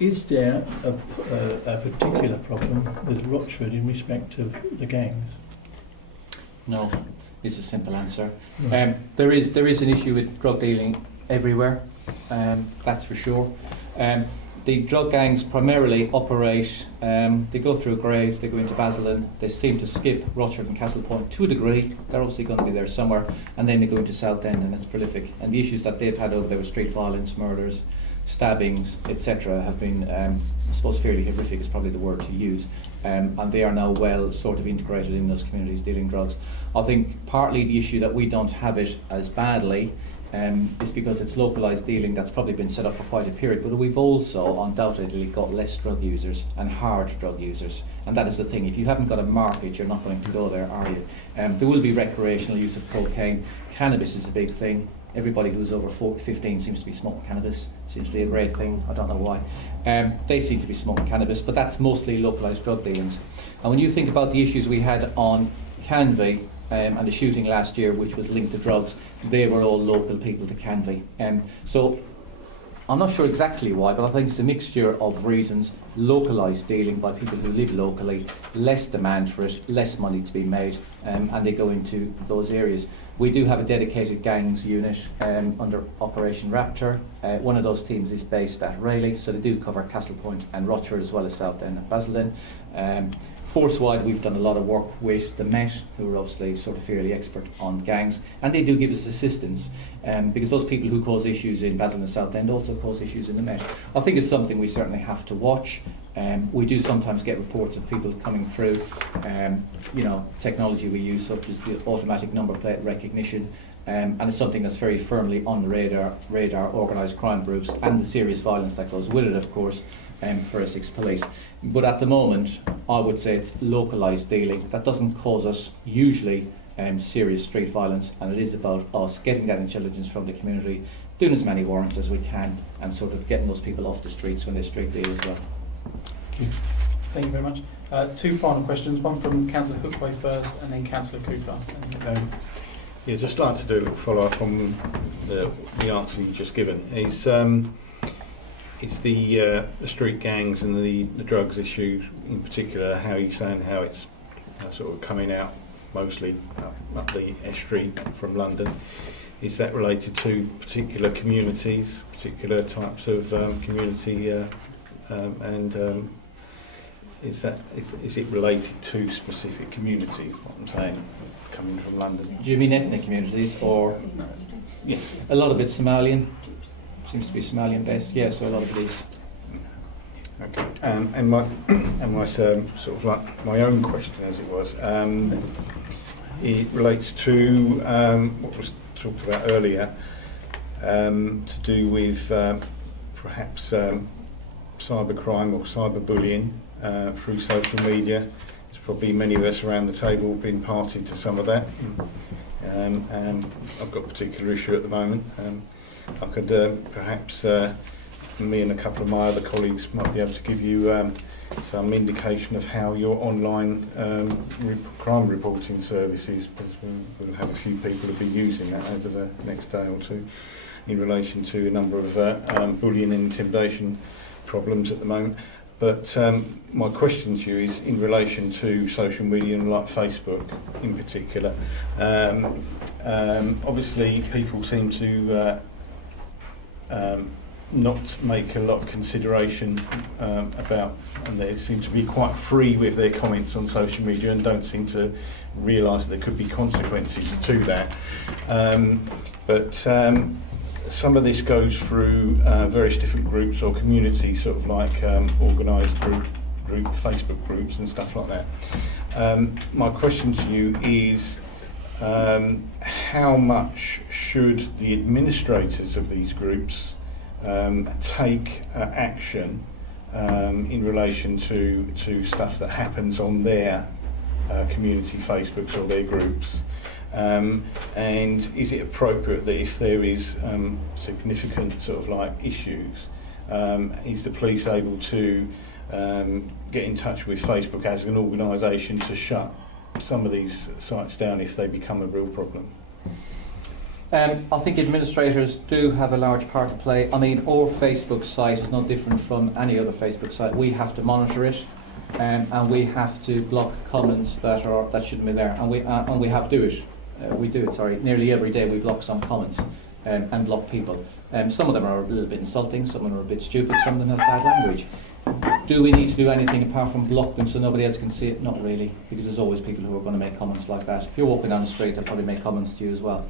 Is there a particular problem with Rochford in respect of the gangs? No, is a simple answer. Right. There is an issue with drug dealing everywhere, that's for sure. The drug gangs primarily operate, they go through Grays, they go into Basildon, they seem to skip Rochford and Castle Point to a degree, they're obviously going to be there somewhere, and then they go into Southend and it's prolific. And the issues that they've had over there with street violence, murders, stabbings, etc. have been, I suppose fairly horrific is probably the word to use, and they are now well sort of integrated in those communities dealing drugs. I think partly the issue that we don't have it as badly is because it's localised dealing that's probably been set up for quite a period, but we've also undoubtedly got less drug users and hard drug users, and that is the thing. If you haven't got a market, you're not going to go there, are you? There will be recreational use of cocaine. Cannabis is a big thing. Everybody who's over 15 seems to be smoking cannabis. Seems to be a great thing. I don't know why. They seem to be smoking cannabis, but that's mostly localised drug dealings. And when you think about the issues we had on Canvey and the shooting last year, which was linked to drugs, they were all local people to Canvey. So I'm not sure exactly why, but I think it's a mixture of reasons. Localised dealing by people who live locally, less demand for it, less money to be made, and they go into those areas. We do have a dedicated gangs unit under Operation Raptor. One of those teams is based at Rayleigh, so they do cover Castle Point and Rochford as well as Southend and Basildon. Force-wide, we've done a lot of work with the Met, who are obviously sort of fairly expert on gangs, and they do give us assistance, because those people who cause issues in Basildon and Southend also cause issues in the Met. I think it's something we certainly have to watch. We do sometimes get reports of people coming through, technology we use such as the automatic number plate recognition, and it's something that's very firmly on the radar organised crime groups and the serious violence that goes with it, of course, for Essex Police. But at the moment, I would say it's localised dealing. That doesn't cause us usually serious street violence, and it is about us getting that intelligence from the community, doing as many warrants as we can, and sort of getting those people off the streets when they street deal as well. Thank you very much. Two final questions, one from Councillor Hookway first and then Councillor Cooper. Yeah, just like to do a little follow-up on the answer you've just given. It's the street gangs and the drugs issue in particular. How you're saying how it's sort of coming out mostly up the estuary from London. Is that related to particular communities, particular types of community, and is it related to specific communities? What I'm saying, coming from London. Do you mean ethnic communities, or Yes. a lot of it's Somalian? Seems to be Somalian based. Yeah, so a lot of it is. Okay. And my sort of like my own question, as it was, it relates to what was talked about earlier, to do with perhaps cybercrime or cyberbullying through social media. There's probably many of us around the table been party to some of that. I've got a particular issue at the moment. I could perhaps, me and a couple of my other colleagues might be able to give you some indication of how your online crime reporting services, because we'll have a few people who'll be using that over the next day or two in relation to a number of bullying and intimidation problems at the moment. But my question to you is in relation to social media and like Facebook in particular. Obviously people seem to not make a lot of consideration about, and they seem to be quite free with their comments on social media and don't seem to realise there could be consequences to that. But some of this goes through various different groups or communities, sort of like organised group Facebook groups and stuff like that. My question to you is, how much should the administrators of these groups take action in relation to stuff that happens on their community Facebooks or their groups? And is it appropriate that if there is significant sort of like issues, is the police able to get in touch with Facebook as an organisation to shut some of these sites down if they become a real problem? I think administrators do have a large part to play. I mean, our Facebook site is no different from any other Facebook site. We have to monitor it, and we have to block comments that shouldn't be there, and we have to do it. We do it. Sorry, nearly every day we block some comments and block people. Some of them are a little bit insulting. Some of them are a bit stupid. Some of them have bad language. Do we need to do anything apart from block them so nobody else can see it? Not really, because there's always people who are going to make comments like that. If you're walking down the street, they'll probably make comments to you as well.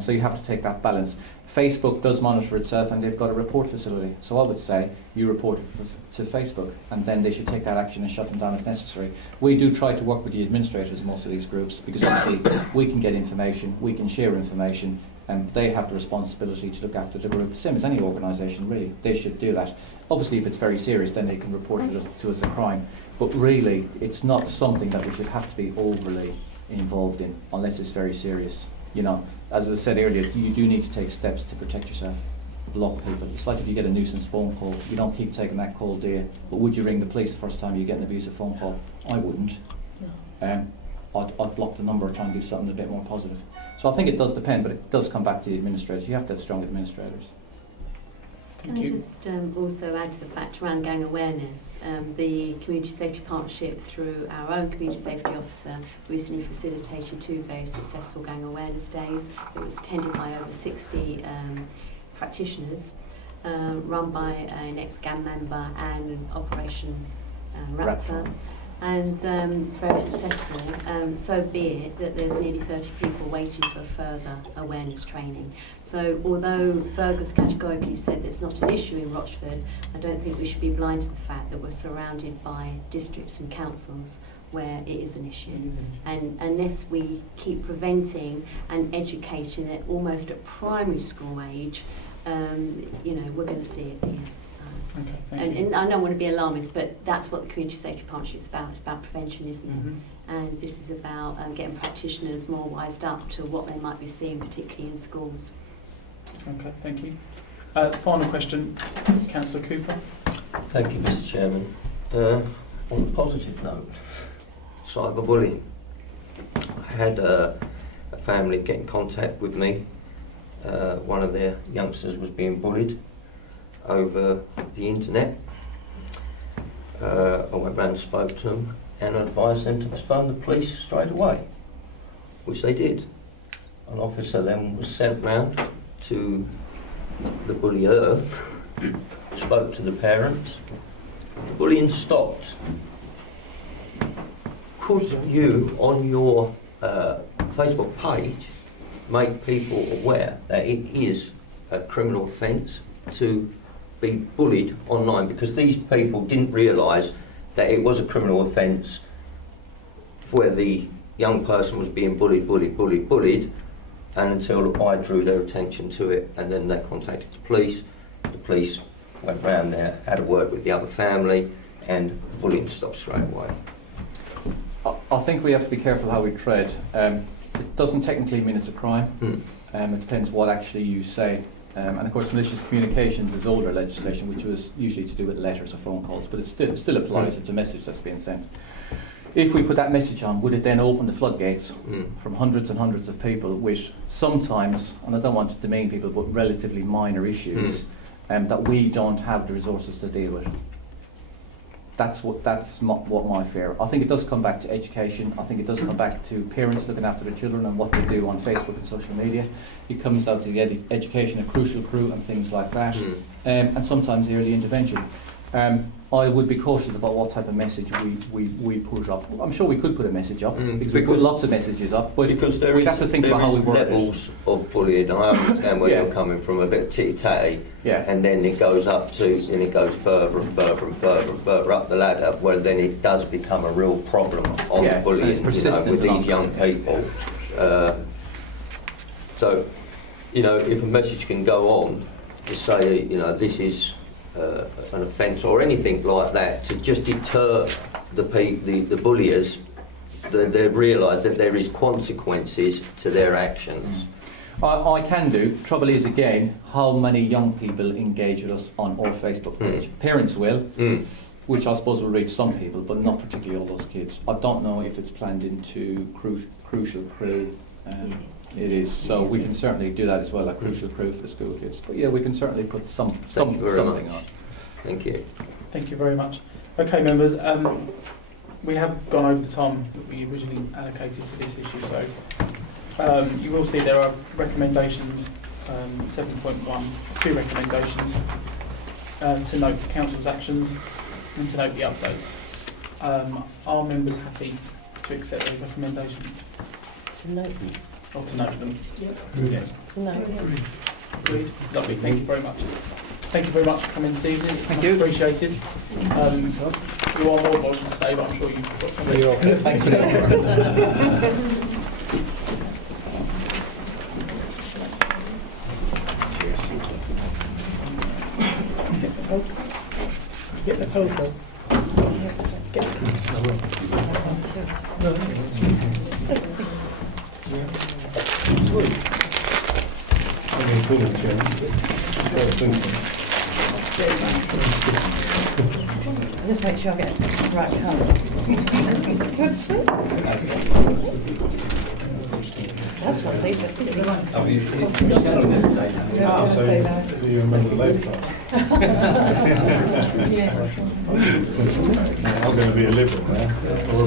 So you have to take that balance. Facebook does monitor itself, and they've got a report facility. So I would say you report it to Facebook, and then they should take that action and shut them down if necessary. We do try to work with the administrators of most of these groups, because obviously we can get information, we can share information, and they have the responsibility to look after the group, same as any organisation really. They should do that. Obviously if it's very serious, then they can report it to us as a crime. But really, it's not something that we should have to be overly involved in, unless it's very serious. You know, as I said earlier, you do need to take steps to protect yourself. Block people. It's like if you get a nuisance phone call, you don't keep taking that call, do you? But would you ring the police the first time you get an abusive phone call? I wouldn't. I'd block the number or try and do something a bit more positive. So I think it does depend, but it does come back to the administrators. You have to have strong administrators. Can I just also add to the fact around gang awareness? The Community Safety Partnership, through our own Community Safety Officer, recently facilitated 2 very successful gang awareness days. It was attended by over 60 practitioners, run by an ex-gang member and Operation Raptor. And very successful. So be it that there's nearly 30 people waiting for further awareness training. So although Fergus categorically said that it's not an issue in Rochford, I don't think we should be blind to the fact that we're surrounded by districts and councils where it is an issue. And unless we keep preventing and educating it almost at primary school age, we're going to see it here. Okay, and I don't want to be alarmist, but that's what the Community Safety Partnership is about. It's about prevention, isn't it? Mm-hmm. And this is about getting practitioners more wised up to what they might be seeing, particularly in schools. Okay, thank you. Final question, Councillor Cooper. Thank you, Mr. Chairman. On a positive note, cyberbullying. I had a family get in contact with me. One of their youngsters was being bullied over the internet. I went round and spoke to them and advised them to phone the police straight away, which they did. An officer then was sent round to the bullier, spoke to the parents. The bullying stopped. Could you, on your Facebook page, make people aware that it is a criminal offence to be bullied online? Because these people didn't realise that it was a criminal offence where the young person was being bullied, and until I drew their attention to it, and then they contacted the police. The police went round there, had a word with the other family, and the bullying stopped straight away. I think we have to be careful how we tread. It doesn't technically mean it's a crime. It depends what actually you say. And of course, malicious communications is older legislation, which was usually to do with letters or phone calls, but it still applies. It's a message that's being sent. If we put that message on, would it then open the floodgates from hundreds and hundreds of people with sometimes, and I don't want to demean people, but relatively minor issues that we don't have the resources to deal with? That's what my fear. I think it does come back to education. I think it does come back to parents looking after their children and what they do on Facebook and social media. It comes down to the education of crucial crew and things like that, and sometimes early intervention. I would be cautious about what type of message we put up. I'm sure we could put a message up, because we put lots of messages up, but because there we is, have to think about how we word levels of bullying. I understand where you're coming from, a bit titty-tatty, and then it goes up to, and it goes further and further and further and further up the ladder, where then it does become a real problem on the bullying, with these young people. So, if a message can go on to say, this is an offence or anything like that, to just deter the bulliers, they realise that there is consequences to their actions. I can do. Trouble is, again, how many young people engage with us on our Facebook page? Parents will, which I suppose will reach some people, but not particularly all those kids. I don't know if it's planned into Crucial Crew. It is, so we can certainly do that as well, a Crucial Crew for school kids. But yeah, we can certainly put something on. Thank you. Thank you very much. Okay, members, we have gone over the time that we originally allocated to this issue, so you will see there are recommendations, 7.1, 2 recommendations to note the Council's actions and to note the updates. Are members happy to accept those recommendations? To note them. Or to note them? Yep. Yes. To note them. Agreed. Lovely. Thank you very much. Thank you very much for coming this evening. It's much appreciated. You are more than welcome to stay, but I'm sure you've got something. You're okay. Thanks for that. Get the photo. Just make sure I get the right colour. Good sweet. That's what's easy. Do you remember the later part? I'm going to be a Liberal now, or a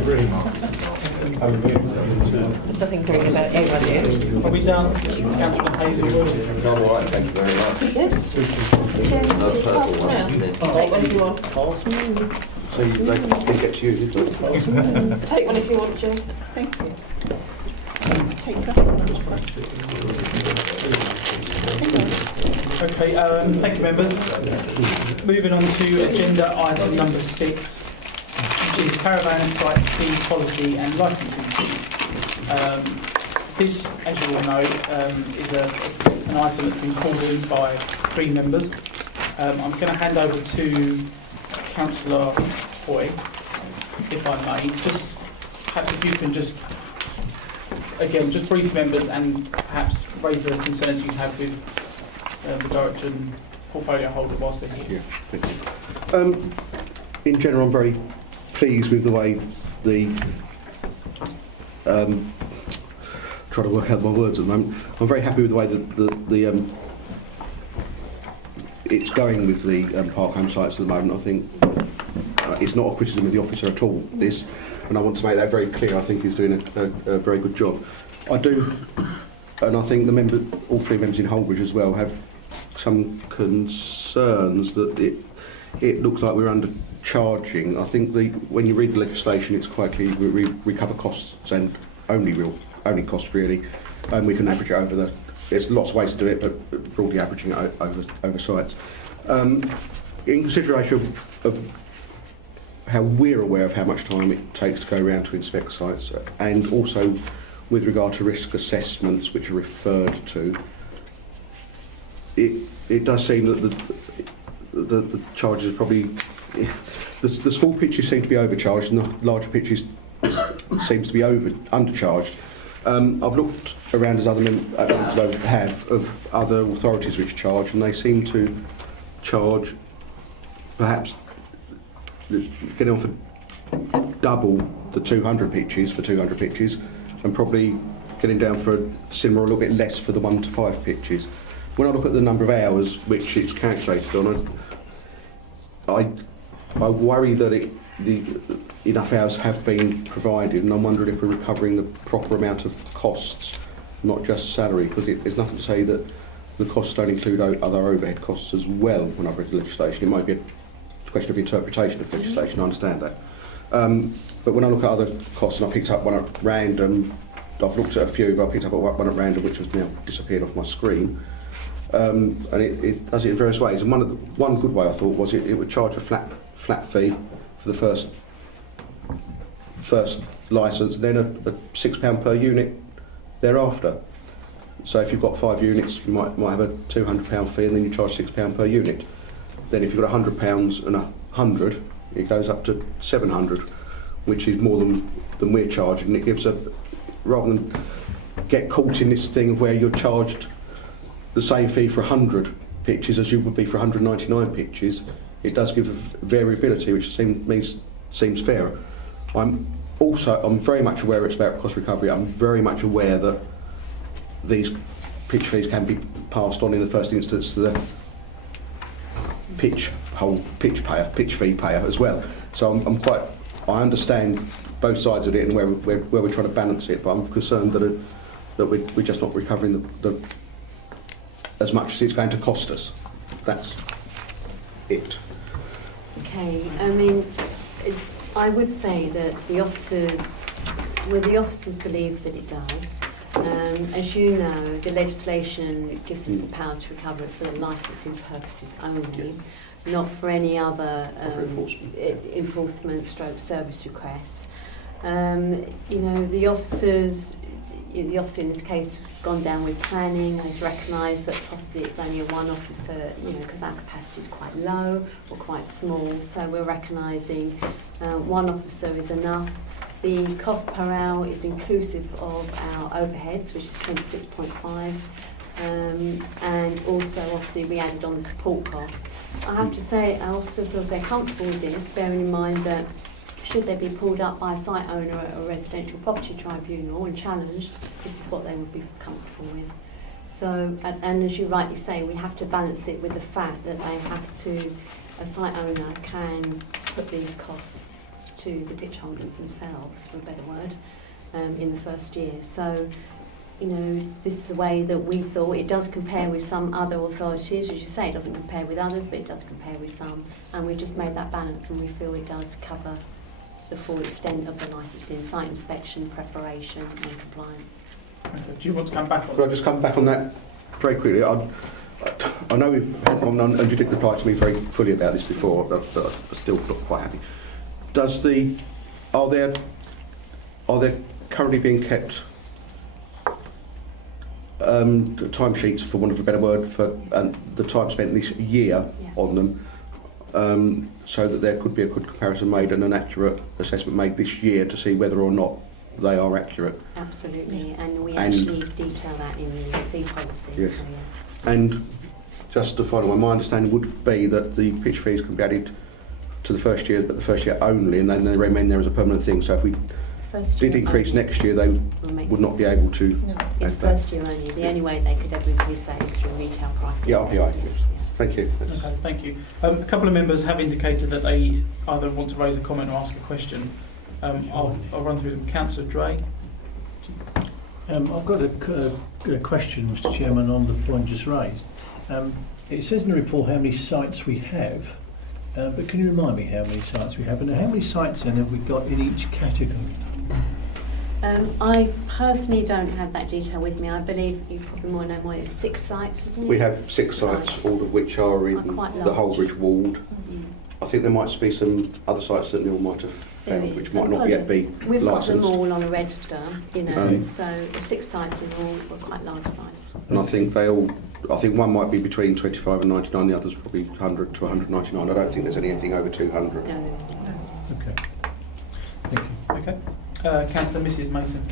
Green. I'll be a Green. There's nothing green about you, are you? Are we done? Councillor Hazelwood? No, all right, thank you very much. Yes. No purple one. Take one if you want. So they get to use it. Take one if you want, Joe. Thank you. Take nothing. Okay, thank you, members. Moving on to agenda item number 6, which is caravan site fee policy and licensing fees. This, as you all know, is an item that's been called in by 3 members. I'm going to hand over to Councillor Hoy, if I may. Just perhaps if you can just, again, just brief members and perhaps raise the concerns you have with the director and portfolio holder whilst they're here. Thank you. In general, I'm very pleased with the way the trying to work out my words at the moment. I'm very happy with the way that the it's going with the park home sites at the moment. I think it's not a criticism of the officer at all, this, and I want to make that very clear. I think he's doing a very good job. I do, and I think all three members in Holbridge as well have some concerns that it looks like we're undercharging. I think when you read the legislation, it's quite clear we recover costs and only costs really, and we can average it over there's lots of ways to do it, but broadly averaging it over sites. In consideration of how we're aware of how much time it takes to go around to inspect sites, and also with regard to risk assessments which are referred to, it does seem that the charges are probably, the small pitches seem to be overcharged and the larger pitches seems to be undercharged. I've looked around as other members have of other authorities which charge, and they seem to charge perhaps getting on for double the 200 pitches for 200 pitches, and probably getting down for a similar or a little bit less for the 1 to 5 pitches. When I look at the number of hours which it's calculated on, I worry that enough hours have been provided, and I'm wondering if we're recovering the proper amount of costs, not just salary, because there's nothing to say that the costs don't include other overhead costs as well. When I've read the legislation, it might be a question of interpretation of legislation, I understand that. But when I look at other costs, and I picked up one at random, I've looked at a few, but I picked up one at random which has now disappeared off my screen. And it does it in various ways. And one good way I thought was it would charge a flat fee for the first licence, and then a £6 per unit thereafter. So if you've got 5 units, you might have a £200 fee, and then you charge £6 per unit. Then if you've got £100 and 100, it goes up to 700, which is more than we're charging. And it gives rather than get caught in this thing of where you're charged the same fee for 100 pitches as you would be for 199 pitches, it does give variability, which seems fair. I'm very much aware it's about cost recovery. I'm very much aware that these pitch fees can be passed on in the first instance to the pitch fee payer as well. So I understand both sides of it and where we're trying to balance it, but I'm concerned that we're just not recovering the as much as it's going to cost us. That's it. Okay, I mean, I would say that the officers believe that it does. As you know, the legislation gives us the power to recover it for licensing purposes only, not for any other enforcement stroke service requests. You know, the officer in this case has gone down with planning, has recognised that possibly it's only a one officer, you know, because our capacity is quite low or quite small, so we're recognising one officer is enough. The cost per hour is inclusive of our overheads, which is 26.5, and also obviously we added on the support costs. I have to say our officer feels they're comfortable with this, bearing in mind that should they be pulled up by a site owner at a residential property tribunal and challenged, this is what they would be comfortable with. So, and as you rightly say, we have to balance it with the fact that a site owner can put these costs to the pitch holders themselves, for a better word, in the first year. So, you know, this is the way that we thought. It does compare with some other authorities, as you say, it doesn't compare with others, but it does compare with some, and we just made that balance, and we feel it does cover the full extent of the licensing, site inspection, preparation and compliance. Okay. Do you want to come back on? Could I just come back on that very quickly? I know we've had one, and you did reply to me very fully about this before, but I'm still not quite happy. Are there currently being kept timesheets, for want of a better word, for the time spent this year on them, so that there could be a good comparison made and an accurate assessment made this year to see whether or not they are accurate? Absolutely, and we actually detail that in the fee policy. Yes. So, yeah. And just the final one, my understanding would be that the pitch fees can be added to the first year, but the first year only, and then they remain there as a permanent thing. So First year did increase only. next year, they Will make would not be sense. able to No. It's add that. first year only. The only way they could ever increase that is through retail pricing. Yeah, RPI, Yes. yes. Thank you. That's- Okay, thank you. A couple of members have indicated that they either want to raise a comment or ask a question. I'll run through them. Councillor Dre. I've got a question, Mr. Chairman, on the point just raised. It says in the report how many sites we have, but can you remind me how many sites we have, and how many sites then have we got in each category? I personally don't have that detail with me. I believe you probably more know more. It's 6 sites, isn't it? We have 6 sites, all of which are in quite the large. Holbridge ward. Mm. I think there might be some other sites that Neil might have There found, is. which might not yet be We've got them licensed. all on a register, you know, Um, so 6 sites in all were quite large sites. And I think one might be between 25 and 99, the others probably 100 to 199. I don't think there's anything over 200. No, there isn't. Okay. Thank you. Okay. Councillor Mrs Mason.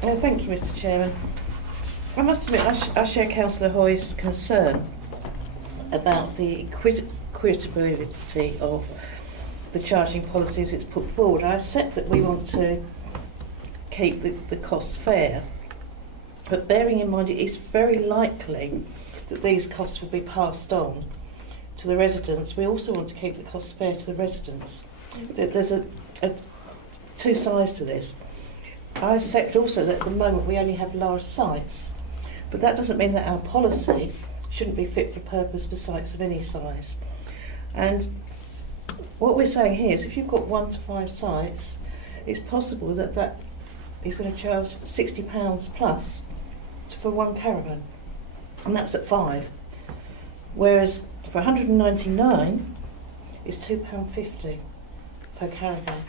Thank you, Mr. Chairman. I must admit, I share Councillor Hoy's concern about the equitability of the charging policy as it's put forward. I accept that we want to keep the costs fair, but bearing in mind it is very likely that these costs will be passed on to the residents. We also want to keep the costs fair to the residents. There's a two sides to this. I accept also that at the moment we only have large sites, but that doesn't mean that our policy shouldn't be fit for purpose for sites of any size. And what we're saying here is if you've got 1 to 5 sites, it's possible that is going to charge £60 plus for one caravan, and that's at 5. Whereas for 199, it's £2.50 per caravan.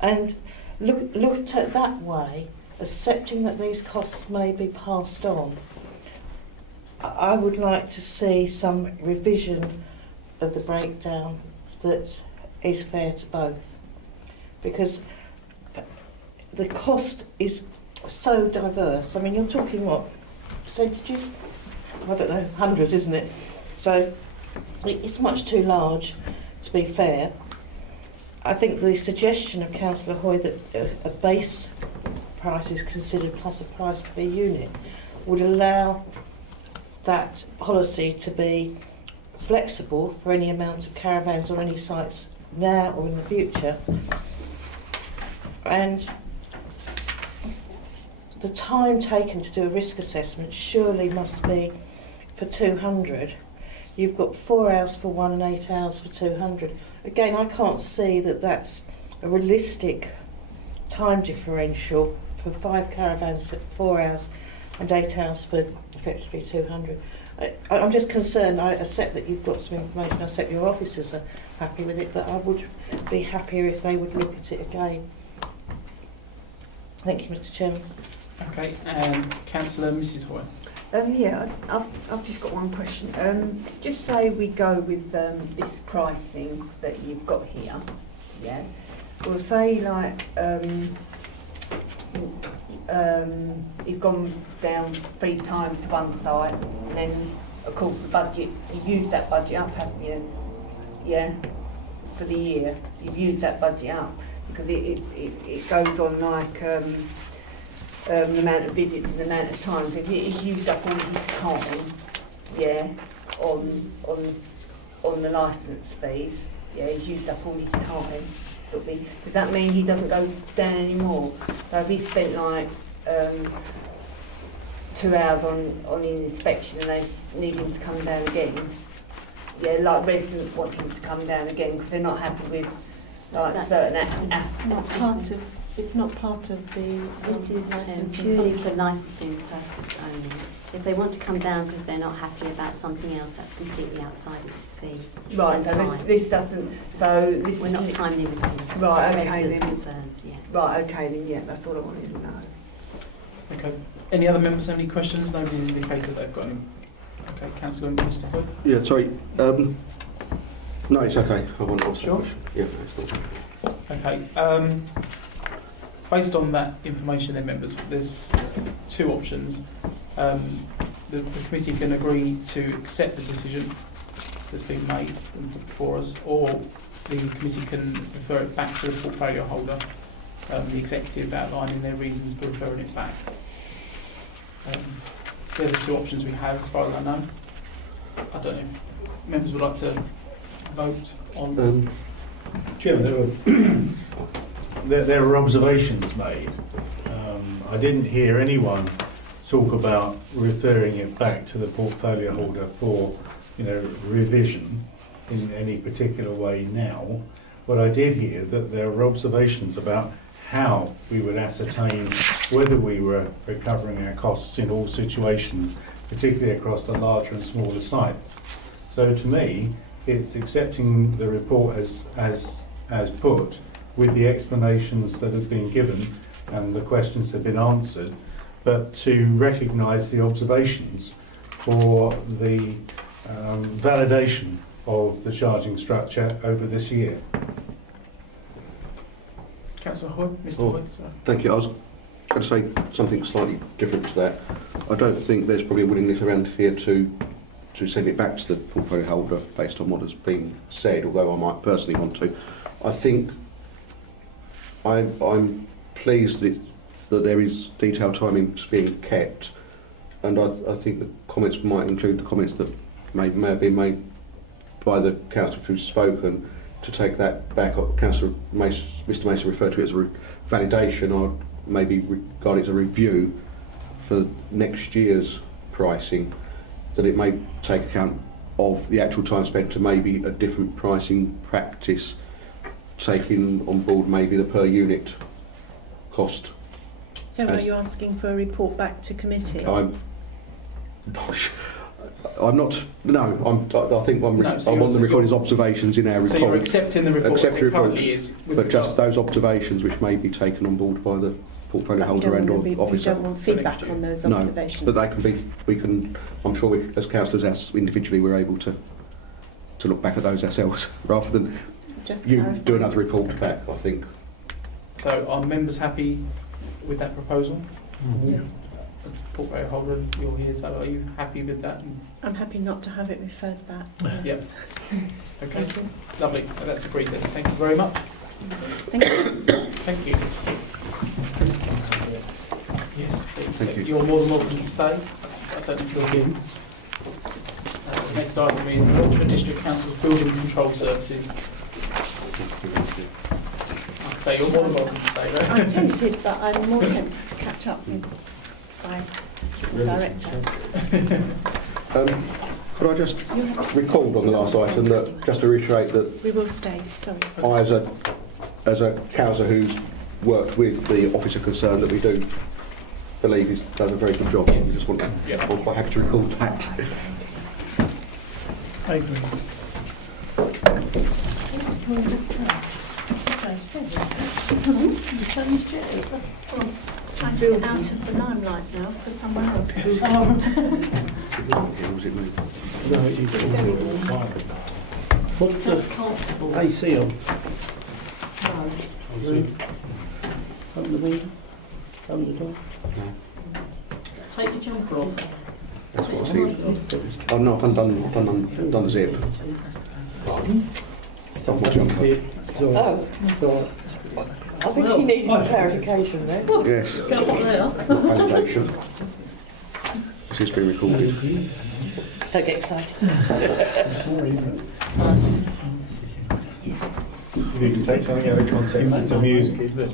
And looked at that way, accepting that these costs may be passed on, I would like to see some revision of the breakdown that is fair to both, because the cost is so diverse. I mean, you're talking what, percentages? I don't know, hundreds, isn't it? So it's much too large to be fair. I think the suggestion of Councillor Hoy that a base price is considered plus a price per unit would allow that policy to be flexible for any amount of caravans or any sites now or in the future. And the time taken to do a risk assessment surely must be for 200. You've got 4 hours for one and 8 hours for 200. Again, I can't see that that's a realistic time differential for 5 caravans at 4 hours and 8 hours for effectively 200. I'm just concerned. I accept that you've got some information. I accept your officers are happy with it, but I would be happier if they would look at it again. Thank you, Mr. Chairman. Okay, and Councillor Mrs Hoy. Yeah, I've just got one question. Just say we go with this pricing that you've got here, yeah? We'll say like he's gone down 3 times to one site, and then of course the budget, you've used that budget up, haven't you? Yeah, for the year, you've used that budget up because it goes on like the amount of visits and the amount of times. If he's used up all his time, yeah, on the licence fees, yeah, he's used up all his time. Does that mean he doesn't go down anymore? So if he spent like 2 hours on an inspection and they need him to come down again, yeah, like residents want him to come down again because they're not happy with like certain aspects. It's not part of the This is licensing purely contract. for licensing purpose only. If they want to come down because they're not happy about something else, that's completely outside of this fee. Right, And so time. this doesn't, so this We're is not time limited. Right, okay Residents' then. concerns, yeah. Right, okay then, yeah, that's all I wanted to know. Okay. Any other members have any questions? Nobody's indicated they've got any. Okay, Councillor Mr Hoy. Yeah, sorry. No, it's okay. I want to ask Sure. a question. Yeah, it's not. Okay. Based on that information then, members, there's 2 options. The committee can agree to accept the decision that's been made and put before us, or the committee can refer it back to the portfolio holder the executive outlining their reasons for referring it back. They're the two options we have as far as I know. I don't know if members would like to vote on... Chairman, there were observations made. I didn't hear anyone talk about referring it back to the portfolio holder for, revision in any particular way now. But I did hear that there were observations about how we would ascertain whether we were recovering our costs in all situations, particularly across the larger and smaller sites. So to me, it's accepting the report as put, with the explanations that have been given and the questions have been answered, but to recognise the observations for the validation of the charging structure over this year. Councillor Hoy, Mr. Hoy, sorry. Thank you. I was going to say something slightly different to that. I don't think there's probably a willingness around here to send it back to the portfolio holder based on what has been said, although I might personally want to. I think I'm pleased that there is detailed timing being kept, and I think the comments might include the comments that may have been made by the councillor who's spoken, to take that back up. Councillor Mason, Mr. Mason referred to it as a validation, or maybe regard it as a review for next year's pricing, that it may take account of the actual time spent to maybe a different pricing practice, taking on board maybe the per unit cost. So are you asking for a report back to committee? I'm not. No, I think I'm on the recorded observations in our report. So you're accepting the report as it currently is, but just those observations which may be taken on board by the portfolio holder and or officer. You don't want feedback on those observations? No, but they can be. We can. I'm sure we, as councillors, as individually, we're able to look back at those ourselves rather than just you clarify. do another report back. I think. So are members happy with that proposal? Yeah. Portfolio holder, you're here, so are you happy with that? I'm happy not to have it referred back. Yep. Okay. Thank you. Lovely. That's agreed then. Thank you very much. Thank you. Thank you. Yes, please. Thank you. You're more than welcome to stay. I don't know if you're here. The next item is the Oxford District Council's Building Control Services. So you're more than welcome to stay there. I'm tempted, but I'm more tempted to catch up with my assistant director. Could I just record on the last item that, just to reiterate that We will stay, sorry. I, as a councillor who's worked with the officer concerned, that we do believe he's done a very good job. Yes. We just want to, Yeah. I'm quite happy to record that. I agree. Trying to get out of the limelight now for someone else. Was it me? No, it's put the AC on. Open the window. Open the door. Take the jumper off. That's what I see. Oh no, I've undone the zip. Someone can see it. Oh. So, I think he needed clarification there. Yes. Go up there. Validation. This is being recorded. Don't get excited. sorry, but You can take something out of context, it's amusing, isn't it?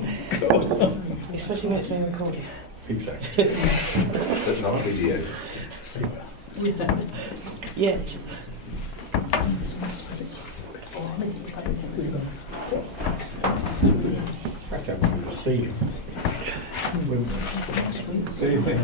Especially when it's being recorded. Exactly. That's not a video. Yet. I can't see you. So you think?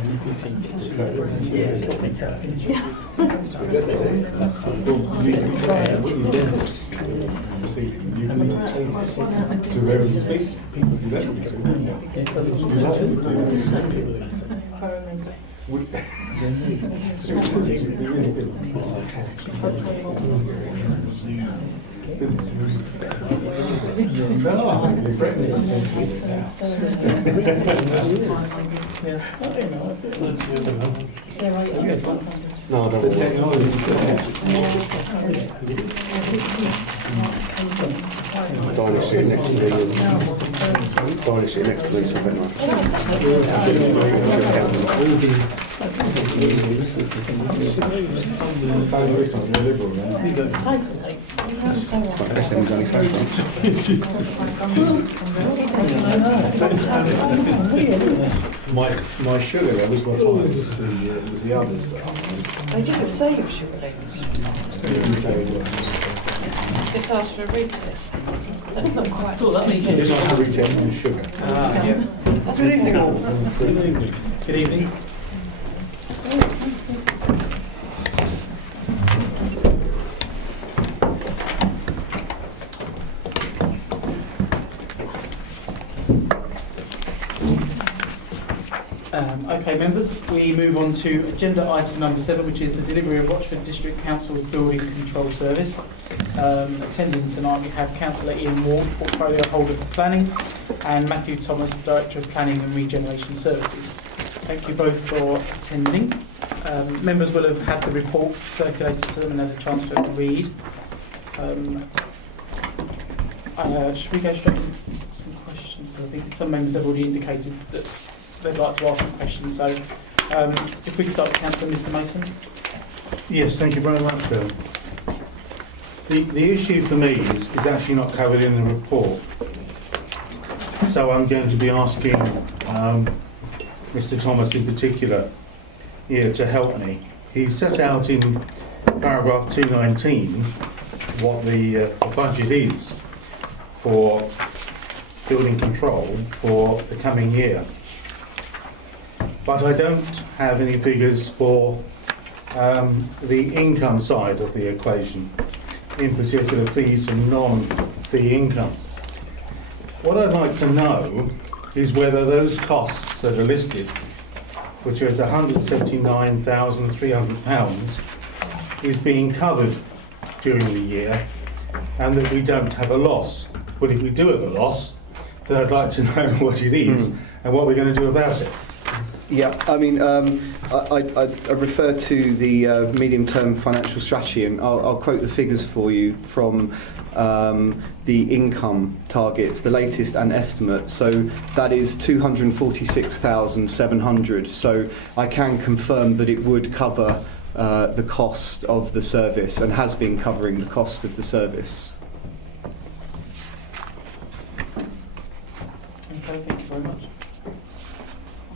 No, I don't want Dinah's sitting next to me. Friday sitting next to me, so very nice. My sugar levels were high, was the others. They didn't say your sugar levels. Just asked for a retest. That's not quite. Well, that means Just like a retail on sugar. Yeah. That's good evening all. Good evening. Okay, members, we move on to agenda item number 7, which is the delivery of Rochford District Council's Building Control Service. Attending tonight we have Councillor Ian Ward, Portfolio Holder for Planning, and Matthew Thomas, Director of Planning and Regeneration Services. Thank you both for attending. Members will have had the report circulated to them and had a chance to read. Should we go straight to some questions? I think some members have already indicated that they'd like to ask some questions. So if we could start with Councillor Mr Mason. Yes, thank you very much, Bill. The issue for me is actually not covered in the report. So I'm going to be asking Mr Thomas in particular here to help me. He set out in paragraph 219 what the budget is for building control for the coming year. But I don't have any figures for the income side of the equation, in particular fees and non-fee income. What I'd like to know is whether those costs that are listed, which are at £179,300, is being covered during the year and that we don't have a loss. But if we do have a loss, then I'd like to know what it is and what we're going to do about it. Yeah, I mean, I refer to the medium-term financial strategy, and I'll quote the figures for you from the income targets, the latest and estimate. So that is 246,700. So I can confirm that it would cover the cost of the service and has been covering the cost of the service. Okay, thank you very much.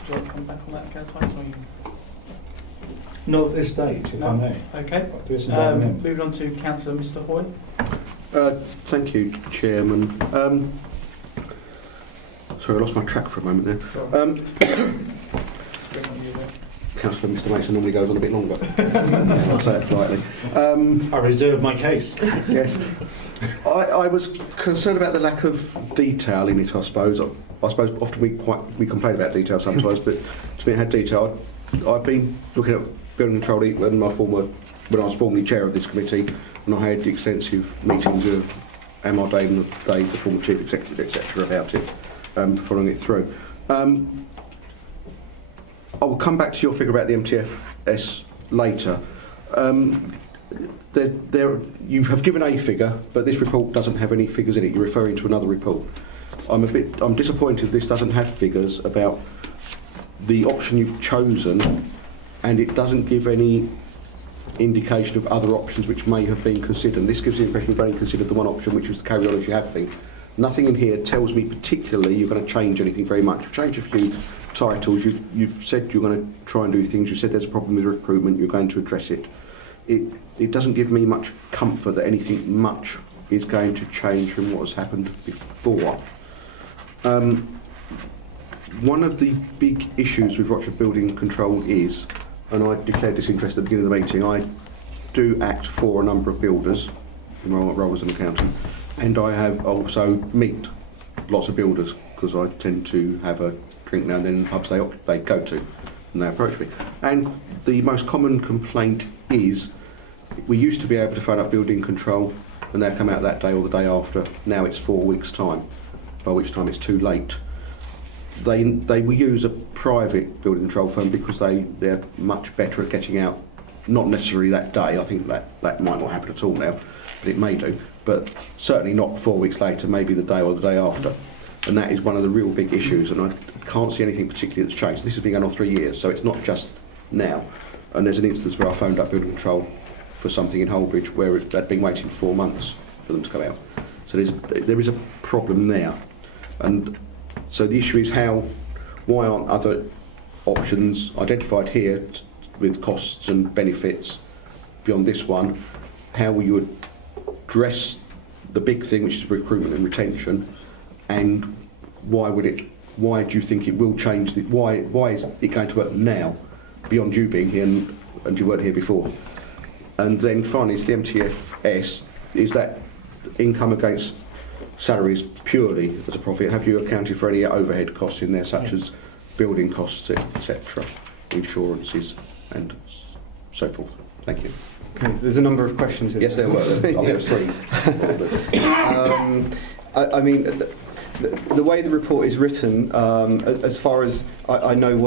Do you want to come back on that, Councillor? Not at this stage, if I may. Okay. Moving on to Councillor Mr Hoy. Thank you, Chairman. Sorry, I lost my track for a moment there. Councillor Mr Mason normally goes on a bit longer. I'll say it politely. I reserve my case. Yes. I was concerned about the lack of detail in it, I suppose. I suppose often we complain about detail sometimes, but to me it had detail. I've been looking at building control when I was formerly chair of this committee, and I had extensive meetings with Amar Dave, the former chief executive, etc., about it, following it through. I will come back to your figure about the MTFS later. You have given a figure, but this report doesn't have any figures in it. You're referring to another report. I'm disappointed this doesn't have figures about the option you've chosen, and it doesn't give any indication of other options which may have been considered. This gives the impression you've only considered the one option, which was to carry on as you have been. Nothing in here tells me particularly you're going to change anything very much. You've changed a few titles. You've said you're going to try and do things. You said there's a problem with recruitment. You're going to address it. It doesn't give me much comfort that anything much is going to change from what has happened before. One of the big issues with Rochford Building Control is, and I declared this interest at the beginning of the meeting, I do act for a number of builders in my role as an accountant, and I have also meet lots of builders because I tend to have a drink now and then in pubs they go to and they approach me. And the most common complaint is we used to be able to phone up building control and they'll come out that day or the day after. Now it's 4 weeks' time, by which time it's too late. They will use a private building control firm because they're much better at getting out, not necessarily that day. I think that might not happen at all now, but it may do. But certainly not 4 weeks later, maybe the day or the day after. and that is one of the real big issues, and I can't see anything particularly that's changed. This has been going on 3 years, so it's not just now. And there's an instance where I phoned up building control for something in Holbridge where they'd been waiting 4 months for them to come out. So there is a problem there. And so the issue is why aren't other options identified here with costs and benefits beyond this one? How will you address the big thing, which is recruitment and retention, and why do you think it will change? Why is it going to work now, beyond you being here and you weren't here before? And then finally, is the MTFS, is that income against salaries purely as a profit? Have you accounted for any overhead costs in there, such as building costs, etc., insurances, and so forth? Thank you. Okay, there's a number of questions in Yes, there were. I think there was 3. I mean, the way the report is written, as far as I know,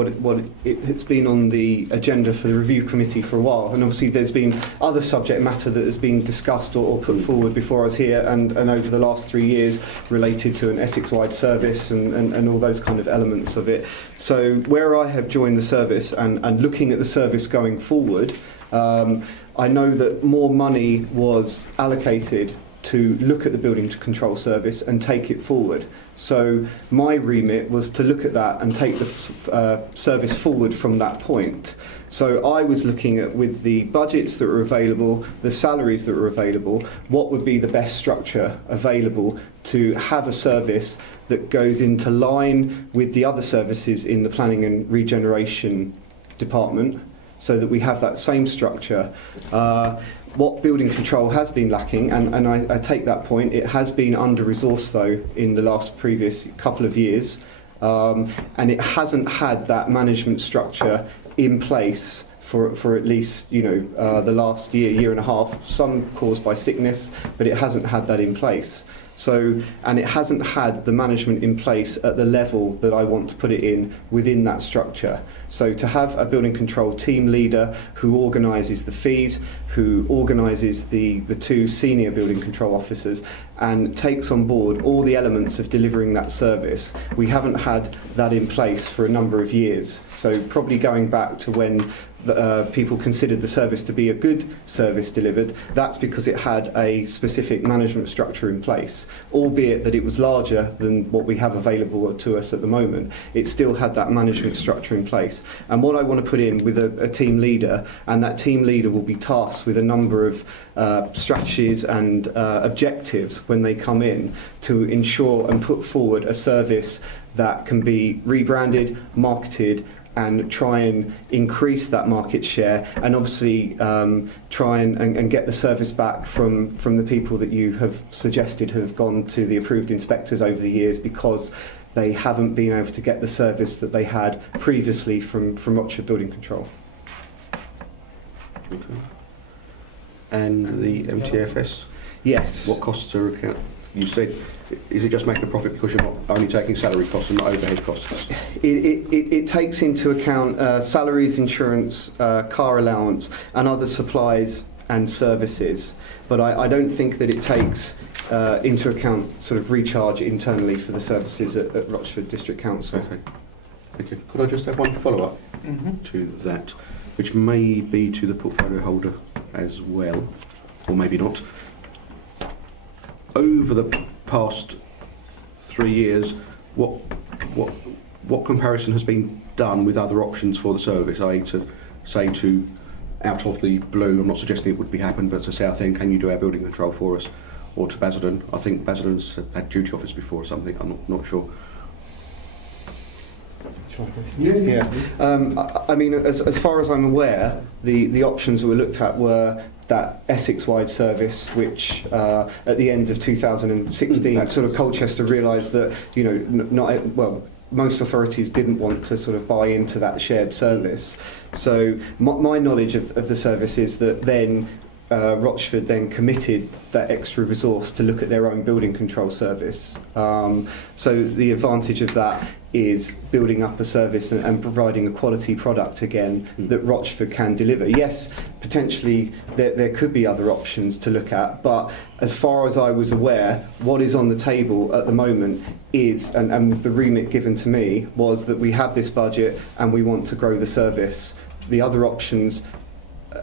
it's been on the agenda for the review committee for a while, and obviously there's been other subject matter that has been discussed or put forward before I was here, and over the last 3 years related to an Essex-wide service and all those kind of elements of it. So where I have joined the service and looking at the service going forward, I know that more money was allocated to look at the building control service and take it forward. So my remit was to look at that and take the service forward from that point. So I was looking at, with the budgets that were available, the salaries that were available, what would be the best structure available to have a service that goes into line with the other services in the planning and regeneration department, so that we have that same structure. What building control has been lacking, and I take that point, it has been under-resourced though in the previous couple of years, and it hasn't had that management structure in place for at least the last year and a half, some caused by sickness, but it hasn't had that in place. So, and it hasn't had the management in place at the level that I want to put it in within that structure. So to have a building control team leader who organises the fees, who organises the 2 senior building control officers and takes on board all the elements of delivering that service, we haven't had that in place for a number of years. So probably going back to when people considered the service to be a good service delivered, that's because it had a specific management structure in place, albeit that it was larger than what we have available to us at the moment. It still had that management structure in place. And what I want to put in with a team leader, and that team leader will be tasked with a number of strategies and objectives when they come in to ensure and put forward a service that can be rebranded, marketed, and try and increase that market share, and obviously try and get the service back from the people that you have suggested have gone to the approved inspectors over the years because they haven't been able to get the service that they had previously from Rochford Building Control. Okay. And the MTFS? Yes. What costs are account? You said, is it just making a profit because you're not only taking salary costs and not overhead costs? It takes into account salaries, insurance, car allowance, and other supplies and services. But I don't think that it takes into account sort of recharge internally for the services at Rochford District Council. Okay. Thank you. Could I just have one follow-up to that, which may be to the portfolio holder as well, or maybe not. Over the past 3 years, what comparison has been done with other options for the service? To out of the blue, I'm not suggesting it would be happen, but to Southend, can you do our building control for us? Or to Basildon, I think Basildon's had duty office before or something, I'm not sure. Yeah. I mean, as far as I'm aware, the options that were looked at were that Essex-wide service, which at the end of 2016, sort of Colchester realised that most authorities didn't want to sort of buy into that shared service. So my knowledge of the service is that then Rochford then committed that extra resource to look at their own building control service. So the advantage of that is building up a service and providing a quality product again that Rochford can deliver. Yes, potentially there could be other options to look at, but as far as I was aware, what is on the table at the moment is, and with the remit given to me, was that we have this budget and we want to grow the service. The other options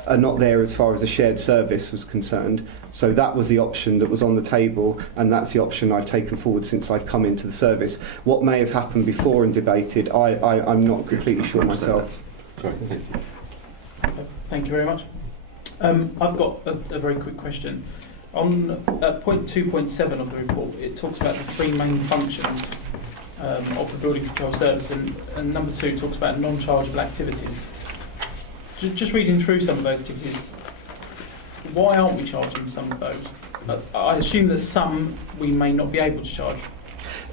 are not there as far as a shared service was concerned. So that was the option that was on the table, and that's the option I've taken forward since I've come into the service. What may have happened before and debated, I'm not completely sure myself. Sorry, thank you. Thank you very much. I've got a very quick question. On point 2.7 of the report, it talks about the three main functions of the building control service, and number 2 talks about non-chargeable activities. Just reading through some of those activities, why aren't we charging some of those? I assume that some we may not be able to charge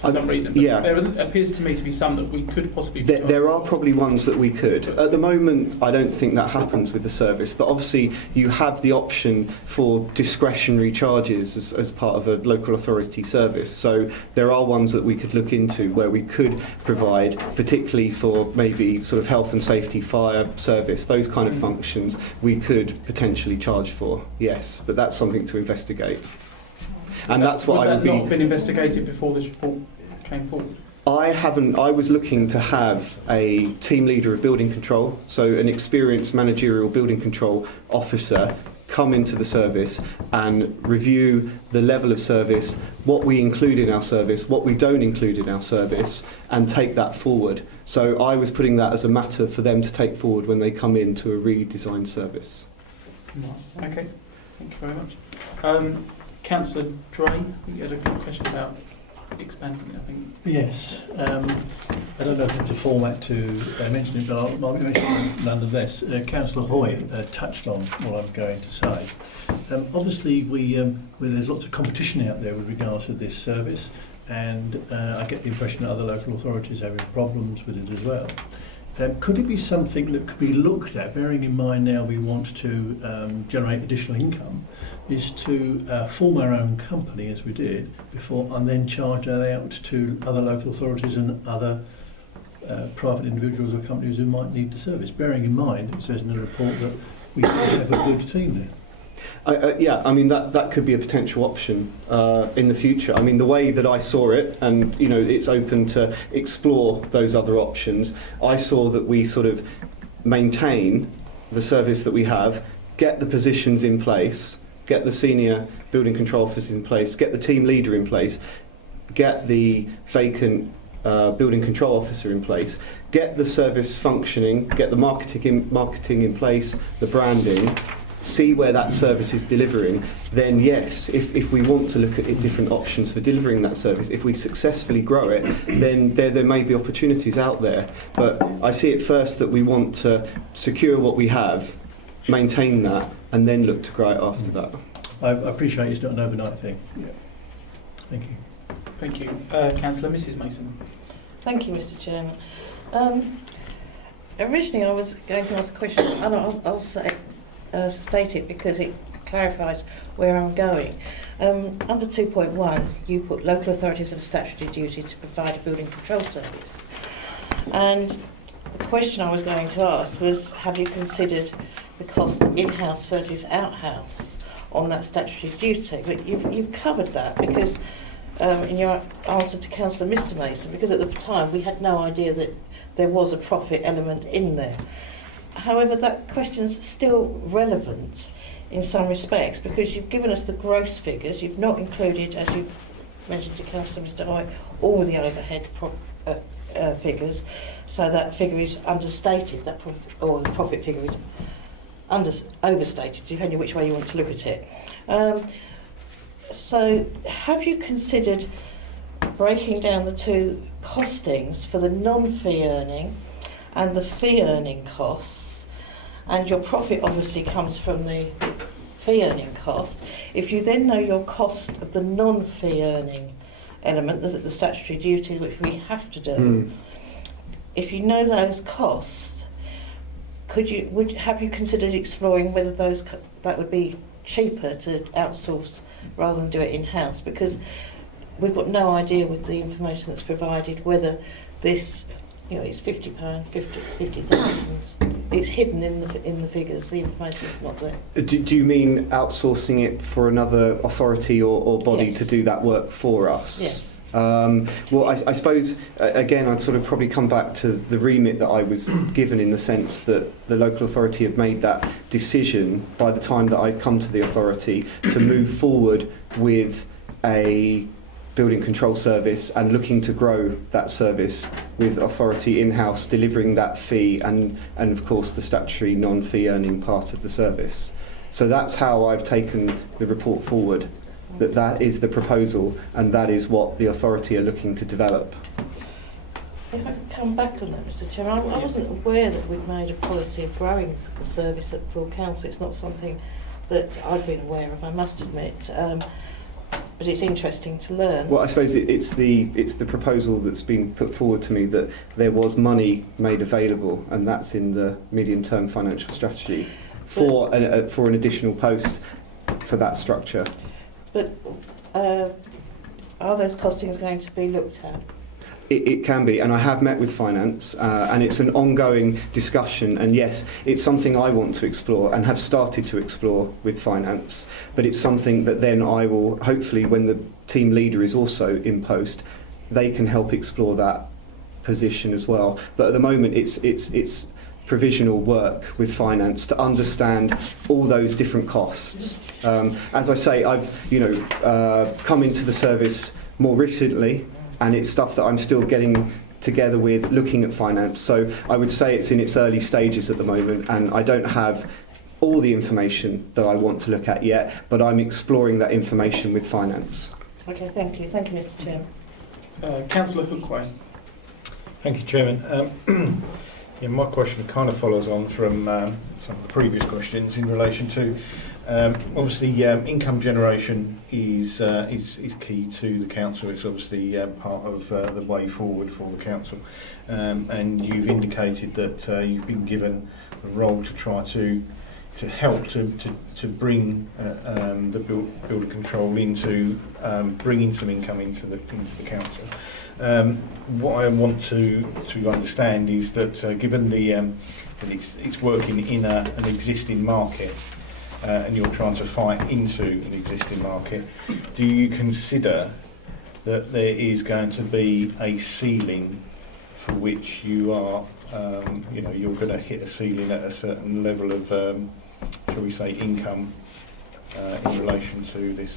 for some reason, but there appears to me to be some that we could possibly be charging. There are probably ones that we could. At the moment, I don't think that happens with the service, but obviously you have the option for discretionary charges as part of a local authority service. So there are ones that we could look into where we could provide, particularly for maybe sort of health and safety, fire service, those kind of functions we could potentially charge for, yes, but that's something to investigate. And that's what I would be... Would that not have been investigated before this report came forward? I was looking to have a team leader of building control, so an experienced managerial building control officer come into the service and review the level of service, what we include in our service, what we don't include in our service, and take that forward. So I was putting that as a matter for them to take forward when they come into a redesigned service. Right. Okay, thank you very much. Councillor Dray, you had a good question about expanding it, I think. Yes. I don't know if it's a format to mention it, but I'll mention it nonetheless. Councillor Hoy touched on what I'm going to say. Obviously, there's lots of competition out there with regards to this service, and I get the impression that other local authorities are having problems with it as well. Could it be something that could be looked at, bearing in mind now we want to generate additional income, is to form our own company as we did before and then charge that out to other local authorities and other private individuals or companies who might need the service, bearing in mind it says in the report that we should have a good team there. Yeah, I mean that could be a potential option in the future. I mean the way that I saw it, and you know it's open to explore those other options. I saw that we sort of maintain the service that we have, get the positions in place, get the senior building control officers in place, get the team leader in place, get the vacant building control officer in place, get the service functioning, get the marketing in place, the branding. See where that service is delivering, then yes, if we want to look at different options for delivering that service, if we successfully grow it, then there may be opportunities out there. But I see it first that we want to secure what we have, maintain that, and then look to grow it after that. I appreciate it's not an overnight thing. Yeah. Thank you. Thank you. Councillor Mrs Mason. Thank you, Mr Chairman. Originally I was going to ask a question, and I'll state it because it clarifies where I'm going. Under 2.1, you put local authorities have a statutory duty to provide a building control service. And the question I was going to ask was, have you considered the cost in-house versus out-house on that statutory duty? But you've covered that because in your answer to Councillor Mr Mason, because at the time we had no idea that there was a profit element in there. However, that question's still relevant in some respects because you've given us the gross figures. You've not included, as you mentioned to Councillor Mr Hoy, all the overhead figures, so that figure is understated, or the profit figure is overstated, depending which way you want to look at it. So have you considered breaking down the two costings for the non-fee earning and the fee earning costs? And your profit obviously comes from the fee earning costs. If you then know your cost of the non-fee earning element, the statutory duty which we have to do, if you know those costs, have you considered exploring whether that would be cheaper to outsource rather than do it in-house, because we've got no idea with the information that's provided whether this, it's £50, 50,000. It's hidden in the figures. The information's not there. Do you mean outsourcing it for another authority or body Yes. to do that work for us? Yes. Well, I suppose, again, I'd sort of probably come back to the remit that I was given, in the sense that the local authority had made that decision by the time that I'd come to the authority to move forward with a building control service and looking to grow that service with authority in-house delivering that fee and of course the statutory non-fee earning part of the service. So that's how I've taken the report forward. That is the proposal, and that is what the authority are looking to develop. If I can come back on that, Mr. Chairman, I wasn't aware that we'd made a policy of growing the service at full council. It's not something that I've been aware of, I must admit, but it's interesting to learn. Well, I suppose it's the proposal that's been put forward to me, that there was money made available, and that's in the medium-term financial strategy for an additional post for that structure. But are those costings going to be looked at? It can be, and I have met with finance, and it's an ongoing discussion, and yes, it's something I want to explore and have started to explore with finance, but it's something that then I will, hopefully when the team leader is also in post, they can help explore that position as well. But at the moment it's provisional work with finance to understand all those different costs. As I say, I've come into the service more recently, and it's stuff that I'm still getting together with, looking at finance. So I would say it's in its early stages at the moment, and I don't have all the information that I want to look at yet, but I'm exploring that information with finance. Okay, thank you. Thank you, Mr. Chairman. Councillor Hookway. Thank you, Chairman. My question kind of follows on from some of the previous questions in relation to obviously income generation is key to the council. It's obviously part of the way forward for the council, and you've indicated that you've been given a role to try to help to bring the building control into bringing some income into the council. What I want to understand is that given that it's working in an existing market, and you're trying to fight into an existing market, do you consider that there is going to be a ceiling for which you are, you're going to hit a ceiling at a certain level of, shall we say, income in relation to this?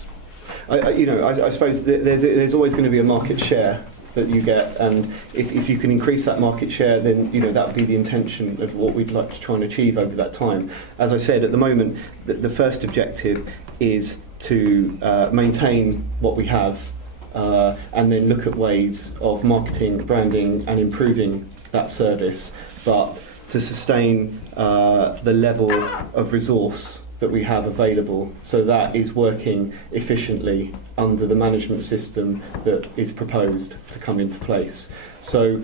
I suppose there's always going to be a market share that you get, and if you can increase that market share, then that would be the intention of what we'd like to try and achieve over that time. As I said, at the moment the first objective is to maintain what we have, and then look at ways of marketing, branding and improving that service, but to sustain the level of resource that we have available, so that is working efficiently under the management system that is proposed to come into place. So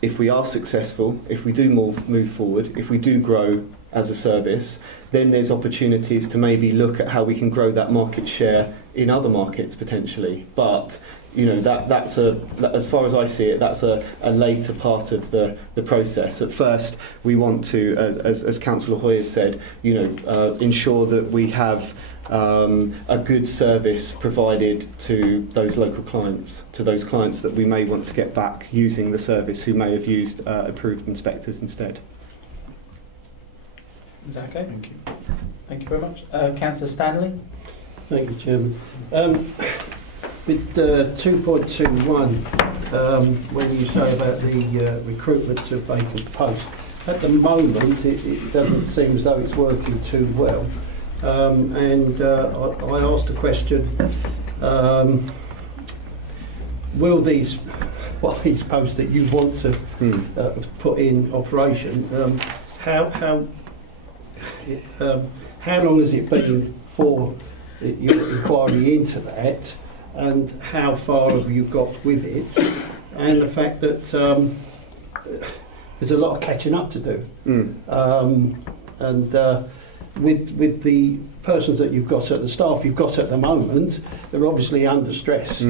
if we are successful, if we do move forward, if we do grow as a service, then there's opportunities to maybe look at how we can grow that market share in other markets potentially. But that's as far as I see it, that's a later part of the process. At first, we want to, as Councillor Hoy has said, ensure that we have a good service provided to those local clients, to those clients that we may want to get back using the service who may have used approved inspectors instead. Is that okay? Thank you. Thank you very much. Councillor Stanley. Thank you, Chairman. With 2.21, when you say about the recruitment of vacant posts, at the moment it doesn't seem as though it's working too well. And I asked a question, will these posts that you want to put in operation, how long has it been for your inquiry into that? And how far have you got with it? And the fact that there's a lot of catching up to do. with the persons that you've got at the staff you've got at the moment, they're obviously under stress.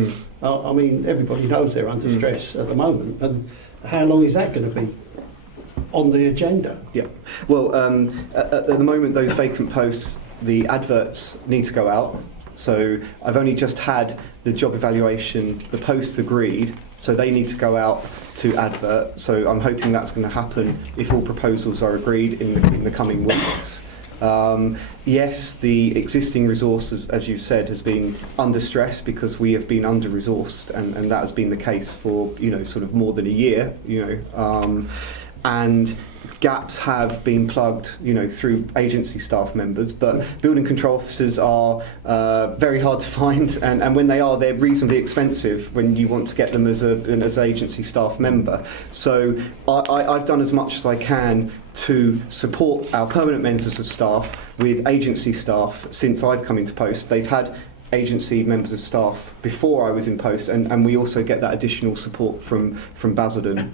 I mean, everybody knows they're under stress at the moment, and how long is that going to be on the agenda? Yeah. Well, at the moment, those vacant posts, the adverts need to go out. So I've only just had the job evaluation, the posts agreed, so they need to go out to advert. So I'm hoping that's going to happen if all proposals are agreed in the coming weeks. Yes, the existing resources, as you said, has been under stress because we have been under-resourced, and that has been the case for, sort of more than a year, and gaps have been plugged, through agency staff members, but building control officers are very hard to find, and when they are, they're reasonably expensive when you want to get them as an agency staff member. So I've done as much as I can to support our permanent members of staff with agency staff since I've come into post. They've had agency members of staff before I was in post, and we also get that additional support from Basildon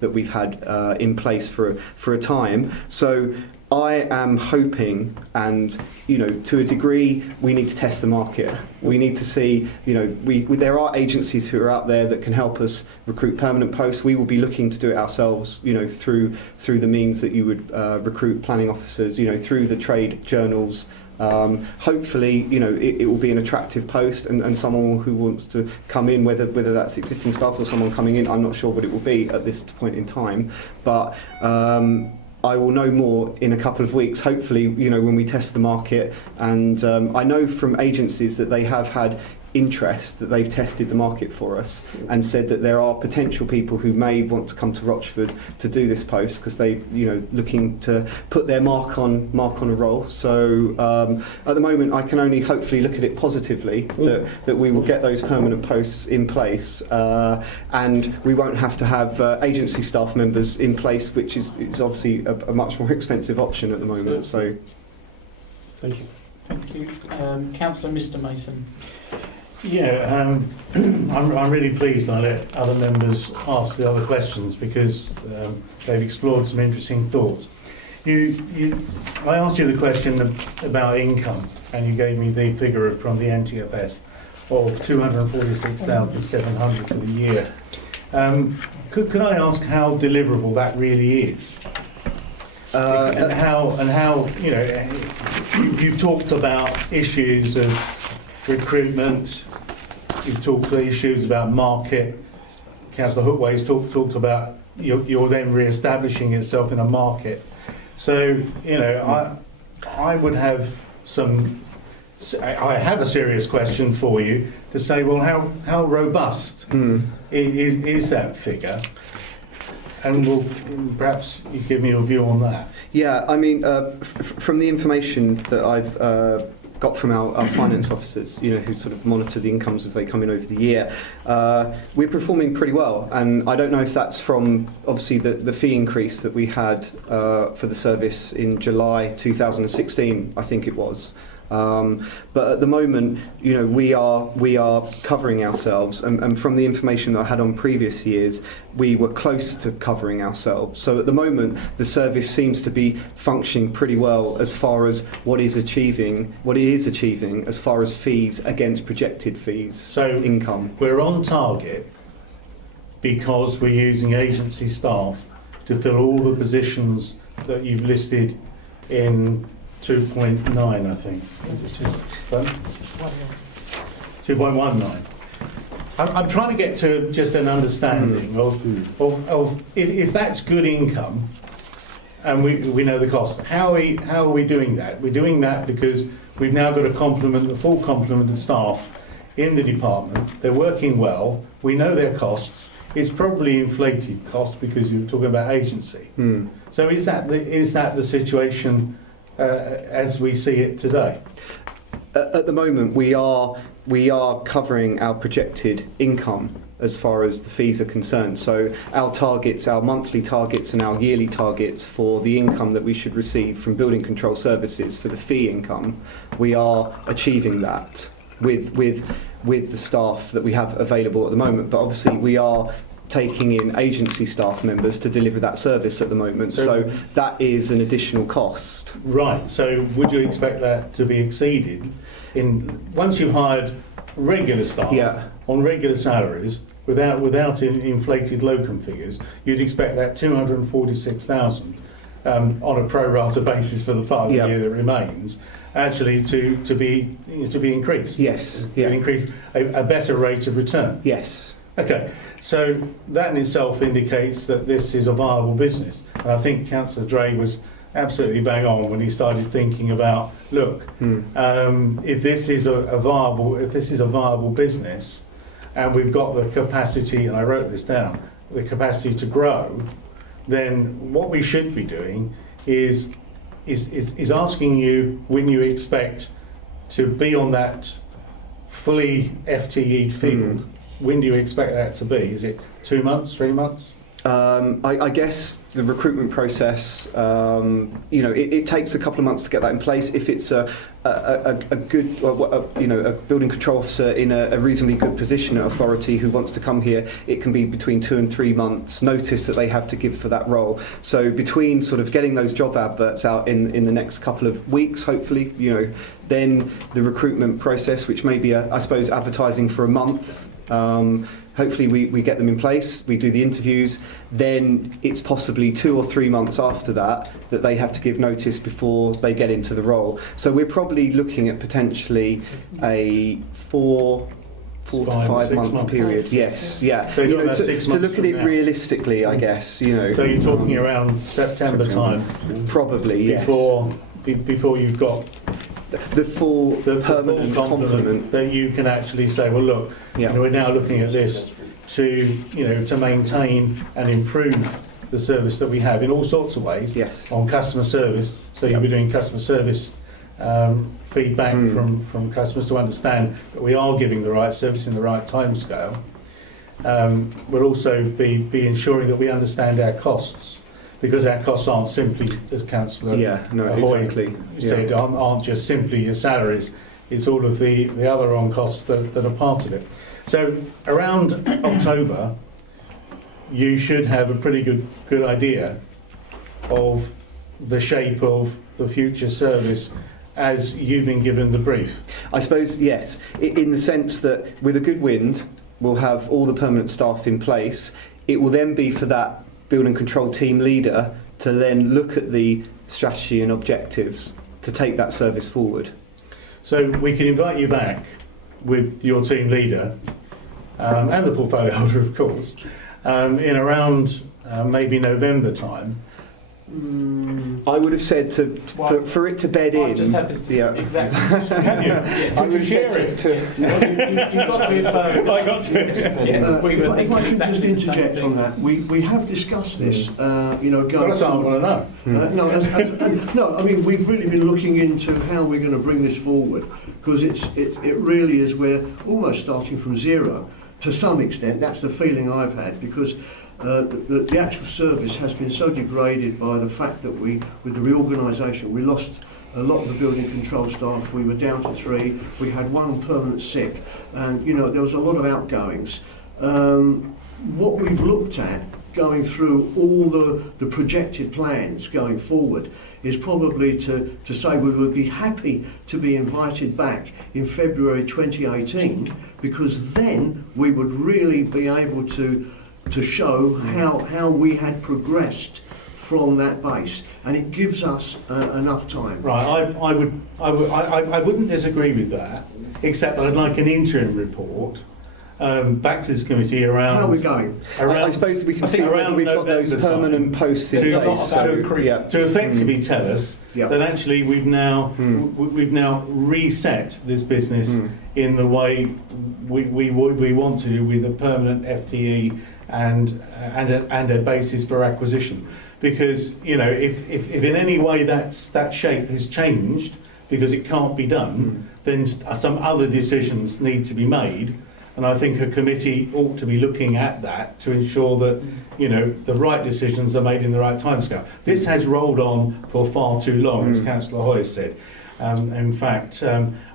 that we've had in place for a time. So I am hoping, and to a degree, we need to test the market. We need to see, there are agencies who are out there that can help us recruit permanent posts. We will be looking to do it ourselves, through the means that you would recruit planning officers, through the trade journals. Hopefully, it will be an attractive post, and someone who wants to come in, whether that's existing staff or someone coming in, I'm not sure what it will be at this point in time, but I will know more in a couple of weeks, hopefully, when we test the market. And I know from agencies that they have had interest, that they've tested the market for us and said that there are potential people who may want to come to Rochford to do this post because they, looking to put their mark on a role. So at the moment, I can only hopefully look at it positively, that we will get those permanent posts in place, and we won't have to have agency staff members in place, which is obviously a much more expensive option at the moment. So, thank you. Thank you, Councillor Mr. Mason. Yeah, I'm really pleased I let other members ask the other questions because they've explored some interesting thoughts. I asked you the question about income, and you gave me the figure from the NTFS of 246,700 for the year. Could I ask how deliverable that really is? And how you've talked about issues of recruitment, you've talked about issues about market. Councillor Hookway's talked about you're then re-establishing yourself in a market. So I would have I have a serious question for you to say, well, how robust is that figure? And perhaps you give me your view on that. Yeah, I mean, from the information that I've got from our finance officers, who sort of monitor the incomes as they come in over the year, we're performing pretty well. And I don't know if that's from, obviously, the fee increase that we had for the service in July 2016, I think it was. But at the moment, we are covering ourselves, and from the information that I had on previous years, we were close to covering ourselves. So at the moment, the service seems to be functioning pretty well as far as what it is achieving as far as fees against projected fees. So income. We're on target because we're using agency staff to fill all the positions that you've listed in 2.9, I think. 2.19. I'm trying to get to just an understanding of if that's good income, and we know the costs. How are we doing that? We're doing that because we've now got a full complement of staff in the department. They're working well. We know their costs. It's probably inflated cost because you're talking about agency. So is that the situation as we see it today? At the moment, we are covering our projected income as far as the fees are concerned. So our targets, our monthly targets and our yearly targets for the income that we should receive from building control services for the fee income, we are achieving that with the staff that we have available at the moment. But obviously we are taking in agency staff members to deliver that service at the moment. So that is an additional cost. Right. So would you expect that to be exceeded once you've hired regular staff on regular salaries without inflated locum figures? You'd expect that 246,000 on a pro rata basis for the final year that remains actually to be increased. Yes. To increase a better rate of return. Yes. Okay. So that in itself indicates that this is a viable business, and I think Councillor Dray was absolutely bang on when he started thinking about, look, if this is a viable business, and we've got the capacity, and I wrote this down, the capacity to grow, then what we should be doing is asking you when you expect to be on that fully FTE'd field. When do you expect that to be? Is it 2 months, 3 months? I guess the recruitment process, it takes a couple of months to get that in place. If it's a good, a building control officer in a reasonably good position at authority who wants to come here, it can be between 2 and 3 months notice that they have to give for that role. So between sort of getting those job adverts out in the next couple of weeks, hopefully, then the recruitment process, which may be, I suppose, advertising for a month. Hopefully we get them in place, we do the interviews, then it's possibly 2 or 3 months after that they have to give notice before they get into the role. So we're probably looking at potentially a 4 to 5 month period. Yes, yeah. So to look at it realistically, I guess. So you're talking around September time, probably. Yes. Before you've got the full permanent complement that you can actually say, well, look, we're now looking at this to maintain and improve the service that we have in all sorts of ways. Yes. On customer service, so you'll be doing customer service feedback from customers to understand that we are giving the right service in the right timescale. We'll also be ensuring that we understand our costs, because our costs aren't simply, as Councillor Hoy said, aren't just simply your salaries. It's all of the other on costs that are part of it. So around October, you should have a pretty good idea of the shape of the future service as you've been given the brief. I suppose, yes, in the sense that with a good wind, we'll have all the permanent staff in place. It will then be for that building control team leader to then look at the strategy and objectives to take that service forward. So we can invite you back with your team leader and the portfolio holder, of course, in around maybe November time. I would have said for it to bed in. I just had this exactly. Can you? Yes. I would have said You've got to it first. I got to it. Yes. We were If I could exactly just interject on that, we have discussed this, going Well, that's what I want to know. No, I mean, we've really been looking into how we're going to bring this forward, because it really is, we're almost starting from zero to some extent. That's the feeling I've had, because the actual service has been so degraded by the fact that with the reorganisation, we lost a lot of the building control staff. We were down to 3. We had 1 permanent sick, and there was a lot of outgoings. What we've looked at going through all the projected plans going forward is probably to say we would be happy to be invited back in February 2018, because then we would really be able to show how we had progressed from that base, and it gives us enough time. Right, I wouldn't disagree with that, except that I'd like an interim report back to this committee around. How are we going? I suppose we can see whether we've got those permanent posts in place. To effectively tell us that actually we've now reset this business in the way we want to, with a permanent FTE and a basis for acquisition. Because if in any way that shape has changed because it can't be done, then some other decisions need to be made. And I think a committee ought to be looking at that to ensure that the right decisions are made in the right timescale. This has rolled on for far too long, as Councillor Hoy said. In fact,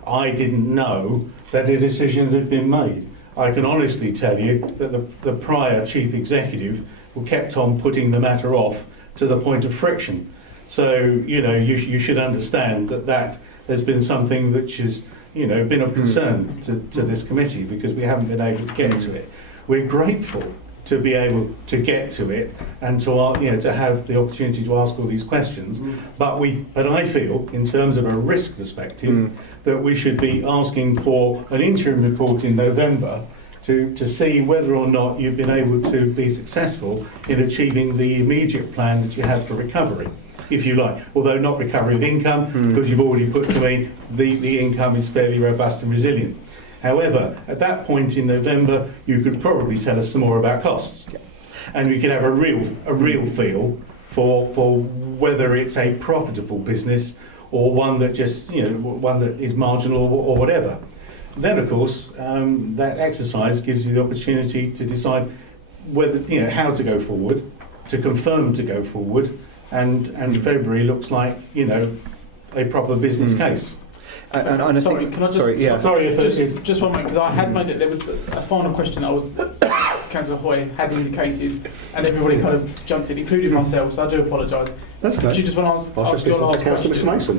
I didn't know that a decision had been made. I can honestly tell you that the prior chief executive kept on putting the matter off to the point of friction. So, you should understand that there's been something which has, been of concern to this committee, because we haven't been able to get to it. We're grateful to be able to get to it and to have the opportunity to ask all these questions. But I feel, in terms of a risk perspective, that we should be asking for an interim report in November to see whether or not you've been able to be successful in achieving the immediate plan that you have for recovery, if you like. Although not recovery of income, because you've already put to me the income is fairly robust and resilient. However, at that point in November, you could probably tell us some more about costs, and we could have a real feel for whether it's a profitable business or one that just one that is marginal or whatever. Then, of course, that exercise gives you the opportunity to decide whether how to go forward, to confirm to go forward, and February looks like a proper business case. And I sorry, can I just... Sorry, just one moment, because I had made it... There was a final question that Councillor Hoy had indicated, and everybody kind of jumped in, including myself, so I do apologise. That's okay. Do you just want to ask your last question? Mr Mason.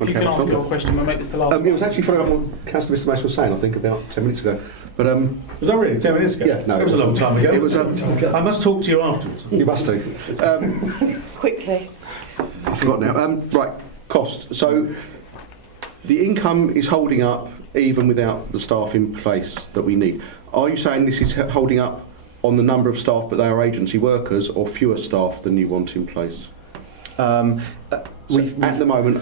If you can ask your question, we'll make this the last one. It was actually following up on what Councillor Mr Mason was saying, I think, about 10 minutes ago. But was that really 10 minutes ago? Yeah, no. It was a long time ago. It was. I must talk to you afterwards. You must do. Quickly. I forgot now. Right, cost. So the income is holding up even without the staff in place that we need. Are you saying this is holding up on the number of staff, but they are agency workers, or fewer staff than you want in place? At the moment,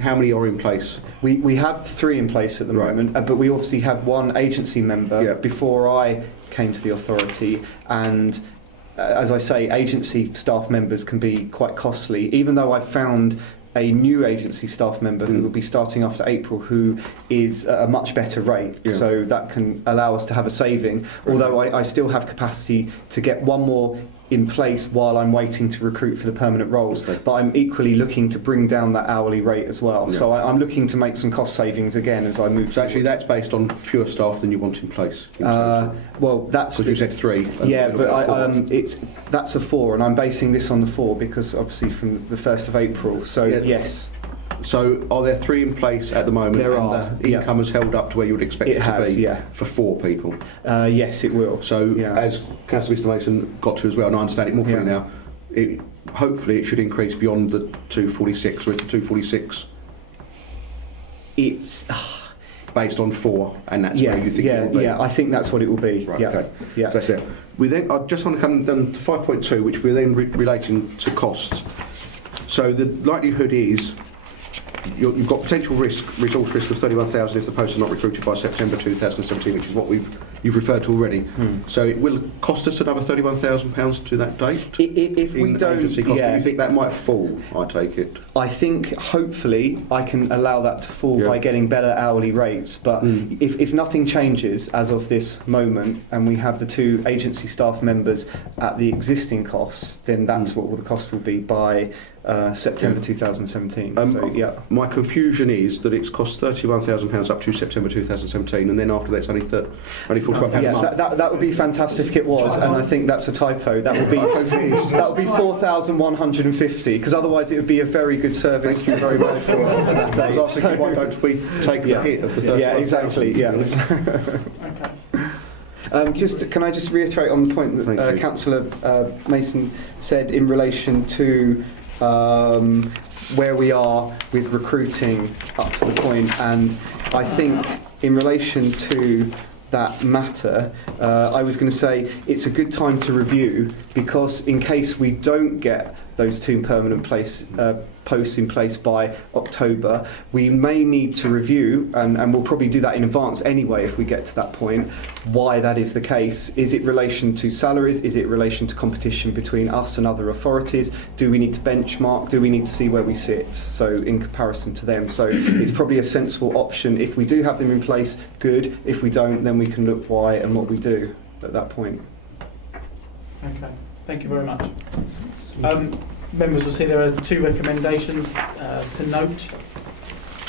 how many are in place? We have 3 in place at the moment, but we obviously had 1 agency member before I came to the authority, and as I say, agency staff members can be quite costly, even though I've found a new agency staff member who will be starting after April, who is at a much better rate, so that can allow us to have a saving, although I still have capacity to get 1 more in place while I'm waiting to recruit for the permanent roles, but I'm equally looking to bring down that hourly rate as well. So I'm looking to make some cost savings again as I move forward. Actually, that's based on fewer staff than you want in place. Well, that's because you said 3. Yeah, but that's a 4, and I'm basing this on the 4 because obviously from the 1st of April. So yes. So are there 3 in place at the moment? There and are. The income has held up to where you would expect it to be for 4 people? Yes, it will. So as Councillor Mr Mason got to as well, and I understand it more fully now, hopefully it should increase beyond the 246, or it's 246? It's... based on 4, and that's where you think it will be? Yeah, I think that's what it will be. Right, okay. So that's it. I just want to come down to 5.2, which we're then relating to costs. So the likelihood is you've got potential resource risk of 31,000 if the posts are not recruited by September 2017, which is what you've referred to already. So it will cost us another £31,000 to that date. If we don't, do you think that might fall? I take it. I think hopefully I can allow that to fall by getting better hourly rates. But if nothing changes as of this moment, and we have the 2 agency staff members at the existing costs, then that's what the cost will be by September 2017. My confusion is that it's cost £31,000 up to September 2017, and then after that it's only £45 a month. That would be fantastic if it was, and I think that's a typo. That would be 4,150, because otherwise it would be a very good service. Thank you very much for that date. I was thinking, why don't we take the hit of the 31,000? Yeah, exactly. Can I just reiterate on the point that Councillor Mason said in relation to where we are with recruiting up to the point, and I think in relation to that matter, I was going to say it's a good time to review, because in case we don't get those 2 permanent posts in place by October, we may need to review, and we'll probably do that in advance anyway if we get to that point, why that is the case. Is it relation to salaries? Is it relation to competition between us and other authorities? Do we need to benchmark? Do we need to see where we sit, so in comparison to them? So it's probably a sensible option. If we do have them in place, good. If we don't, then we can look why and what we do at that point. Okay, thank you very much. Members will see there are 2 recommendations to note.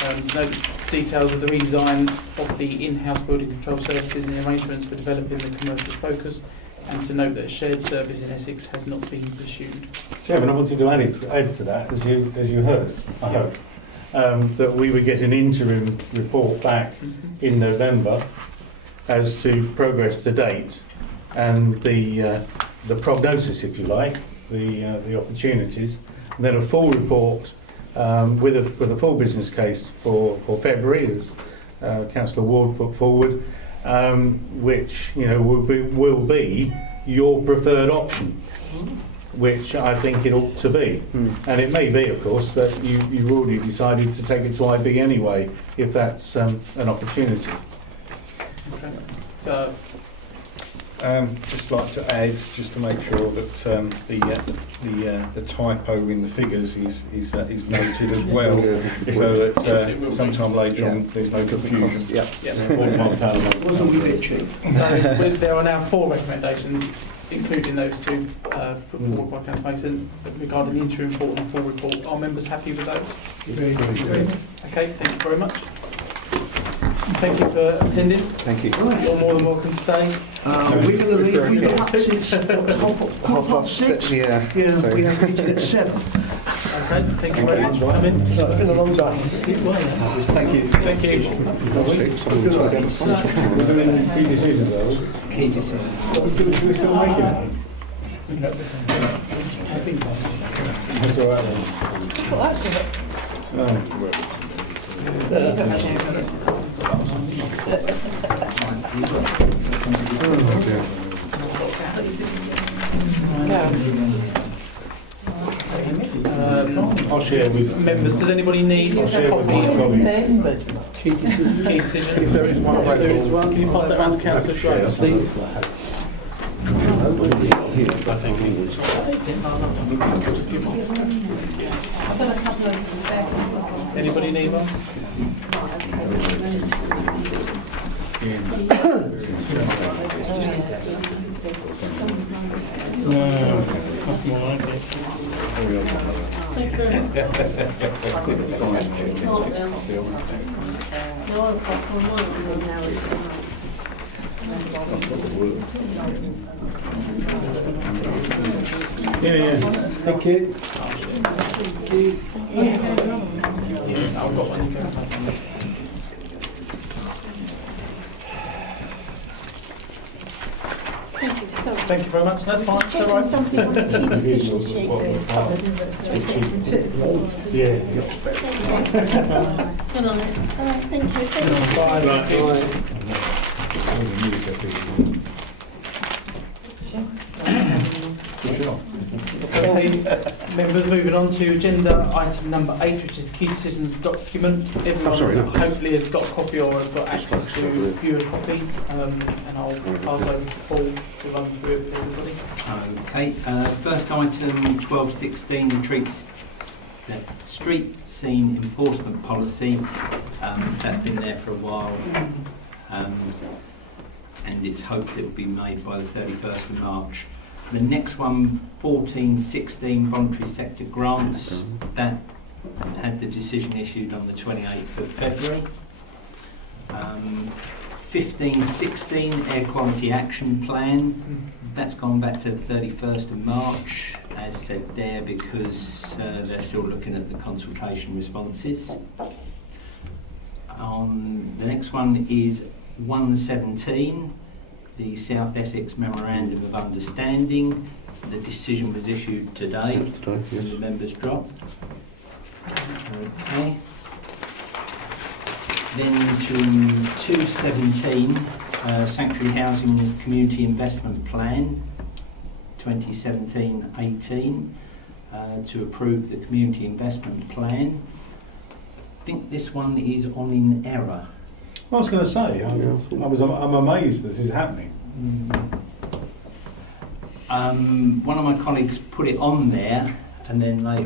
To note details of the redesign of the in-house building control services and arrangements for developing the commercial focus, and to note that a shared service in Essex has not been pursued. Chairman, I wanted to add to that, as you heard, I hope, that we would get an interim report back in November as to progress to date and the prognosis, if you like, the opportunities, and then a full report with a full business case for February, as Councillor Ward put forward, which will be your preferred option, which I think it ought to be. And it may be, of course, that you've already decided to take it to IB anyway, if that's an opportunity. Okay. So, just like to add, just to make sure that the typo in the figures is noted as well, so that sometime later on there's no confusion. Wasn't we pitching? So there are now 4 recommendations, including those 2 put forward by Councillor Mason regarding the interim report and the full report. Are members happy with those? Very good. Okay, thank you very much. Thank you for attending. Thank you. You're more than welcome to stay. We're going to leave. We've been up since 6:30. Yeah. Yeah, we have a meeting at 7. Okay, thank you very much for coming. It's been a long day. Thank you. Thank you. We're doing key decisions, though. Key decisions. Do we still make it? I think That's all right then. Well, that's good. I'll share with members. Does anybody need I'll a share with my copy? colleagues. Key decision. If there is one, can you pass that around to Councillor Schreiber, please? I've got a couple of some Anybody need one? Yeah. Thank you. Yeah, I've got one. You can have one. Thank you. Sorry. Thank you very much. That's fine. Just All checking right. something on the key decision sheet is covered. Yeah. Good on it. All right, thank you. Okay, members, moving on to agenda item number 8, which is the key decisions document. Everyone hopefully has got a copy or has got access to view a copy, and I'll pass over to Paul to run through it for everybody. Okay, first item 1216, the street scene enforcement policy. That's been there for a while, and it's hoped it will be made by the 31st of March. The next one, 1416 voluntary sector grants, that had the decision issued on the 28th of February. 1516 air quality action plan, that's gone back to the 31st of March, as said there, because they're still looking at the consultation responses. The next one is 117. The South Essex Memorandum of Understanding. The decision was issued today, and the members dropped. Okay. Then to 217, Sanctuary Housing Community Investment Plan, 2017-18, to approve the Community Investment Plan. I think this one is on in error. I was going to say, I'm amazed this is happening. One of my colleagues put it on there, and then they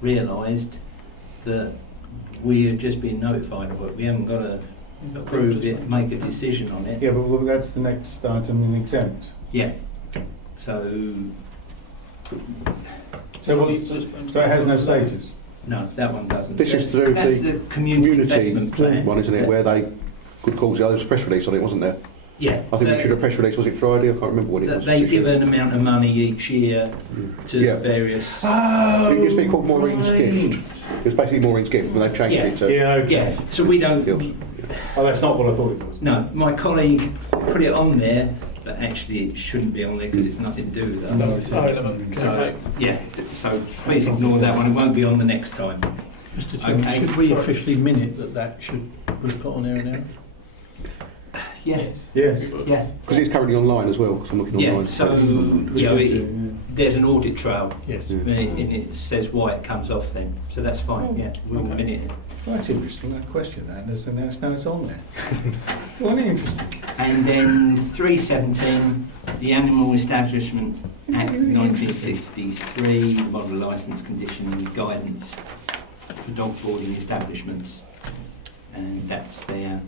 realised that we had just been notified of it. We haven't got to approve it, make a decision on it. Yeah, but that's the next item in exempt. Yeah. So it has no status. No, that one doesn't. This is to do That's with the community investment plan. one, isn't it? Where they could cause there was a press release on it, wasn't there? Yeah. I think we should have press release. Was it Friday? I can't remember what it was. They give an amount of money each year to various. It used to be called Maureen's Gift. It was basically Maureen's Gift, but they've changed it to. Yeah. So we don't. Oh, that's not what I thought it was. No, my colleague put it on there, but actually it shouldn't be on there because it's nothing to do with us. No, it's irrelevant. So, Okay. yeah, so please ignore that one. It won't be on the next time. Mr. Chairman, Okay. should we officially minute that should be put on there now? Yes. Yes. Yeah. Because it's currently online as well. Because I'm looking Yeah. online. So there's an audit trail. Yes. And it says why it comes off then. So that's fine. Yeah, we'll minute it. Well, that's interesting, that question, that. There's now it's on there. Well, interesting. And then 317, the Animal Establishment Act 1963, model licence condition and guidance for dog boarding establishments. And that's there,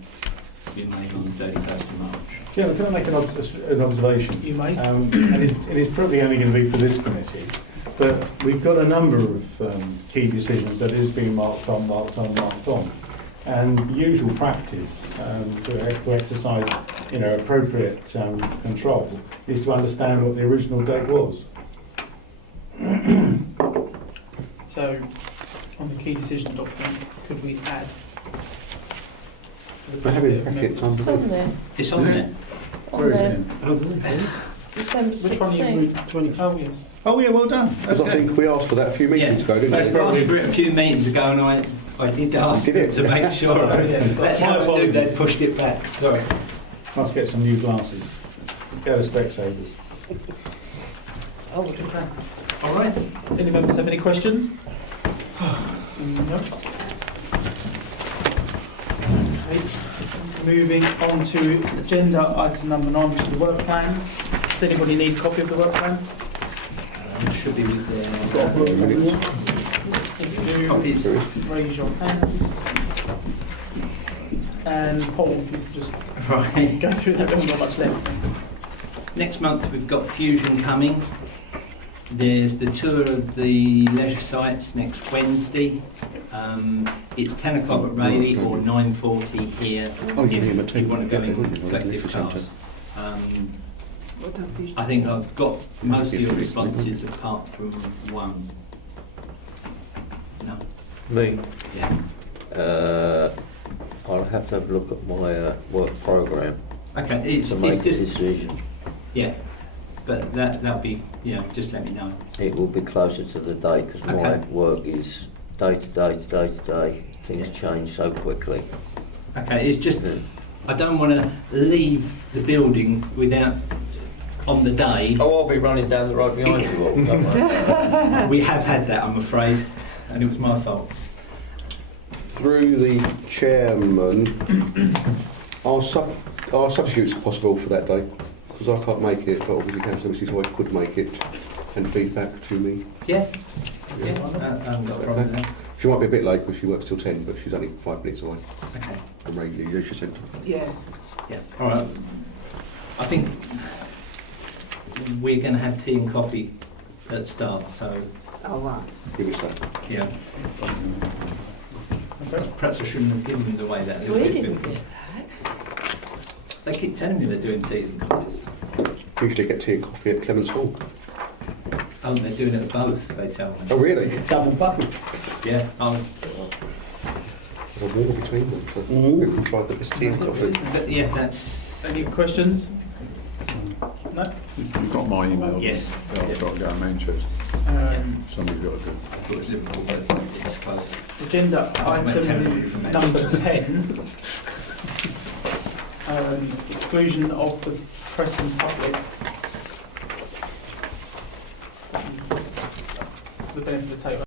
been made on the 31st of March. Yeah, can I make an observation? You may. And it is probably only going to be for this committee, but we've got a number of key decisions that is being marked on. And usual practice to exercise, appropriate control is to understand what the original date was. So, on the key decision document, could we add? I have it in packet, It's on there. It's on there. On there. December Which one are 16. you? Oh, yes. Oh, yeah, well done. Because I think we asked for that a few meetings ago, didn't That's we? probably for it a few meetings ago, and I did ask Did them it? to make sure. That's how I knew apologies. they'd pushed it back. Sorry. Must get some new glasses. Go to Specsavers. Oh, we'll do that. All right. Any members have any questions? No. Okay. Moving on to agenda item number 9, which is the work plan. Does anybody need a copy of the work plan? Should be with If you copies. do, raise your hands. And Paul, if you could just Right. go through that, we haven't got much left. Next month we've got Fusion coming. There's the tour of the leisure sites next Wednesday. It's 10 o'clock at Rayleigh or 9:40 here if you want to go in collective cars. I think I've got most of your responses apart from one. No? Me? Yeah. I'll have to have a look at my work programme Okay, it's to make a just, decision. yeah, but that'll be, just let me know. It will be closer to the date because my Okay. work is day to day to day to day. Things change so quickly. Okay, it's just, I don't want to leave the building without, on the day. Oh, I'll be running down the road behind you all. Don't worry. We have had that, I'm afraid, and it was my fault. Through the chairman, are substitutes possible for that day? Because I can't make it, but obviously Councillor Mrs. White could make it and feed back to me. Yeah, I haven't got a problem with that. She might be a bit late because she works till 10, but she's only 5 minutes away Okay, from Rayleigh Leisure Centre. Yeah. yeah, all right. I think we're going to have tea and coffee at the start, so, Oh, right. Give us that. yeah. Perhaps I shouldn't have given them away that little We bit. didn't get They keep telling me they're doing teas and coffees. Usually get tea and coffee at Clements Hall. Oh, they're doing it at both, they tell me. Oh, really? Double bucket. Yeah, There's a war between them for who can try the best tea and coffee. yeah, that's... Any questions? No? You've got my email. Yes. I've got to go to Manchester. Somebody's got to do it. I thought it was Liverpool, but it's close. Agenda item number 10. Exclusion of the press and public. For the benefit of the table.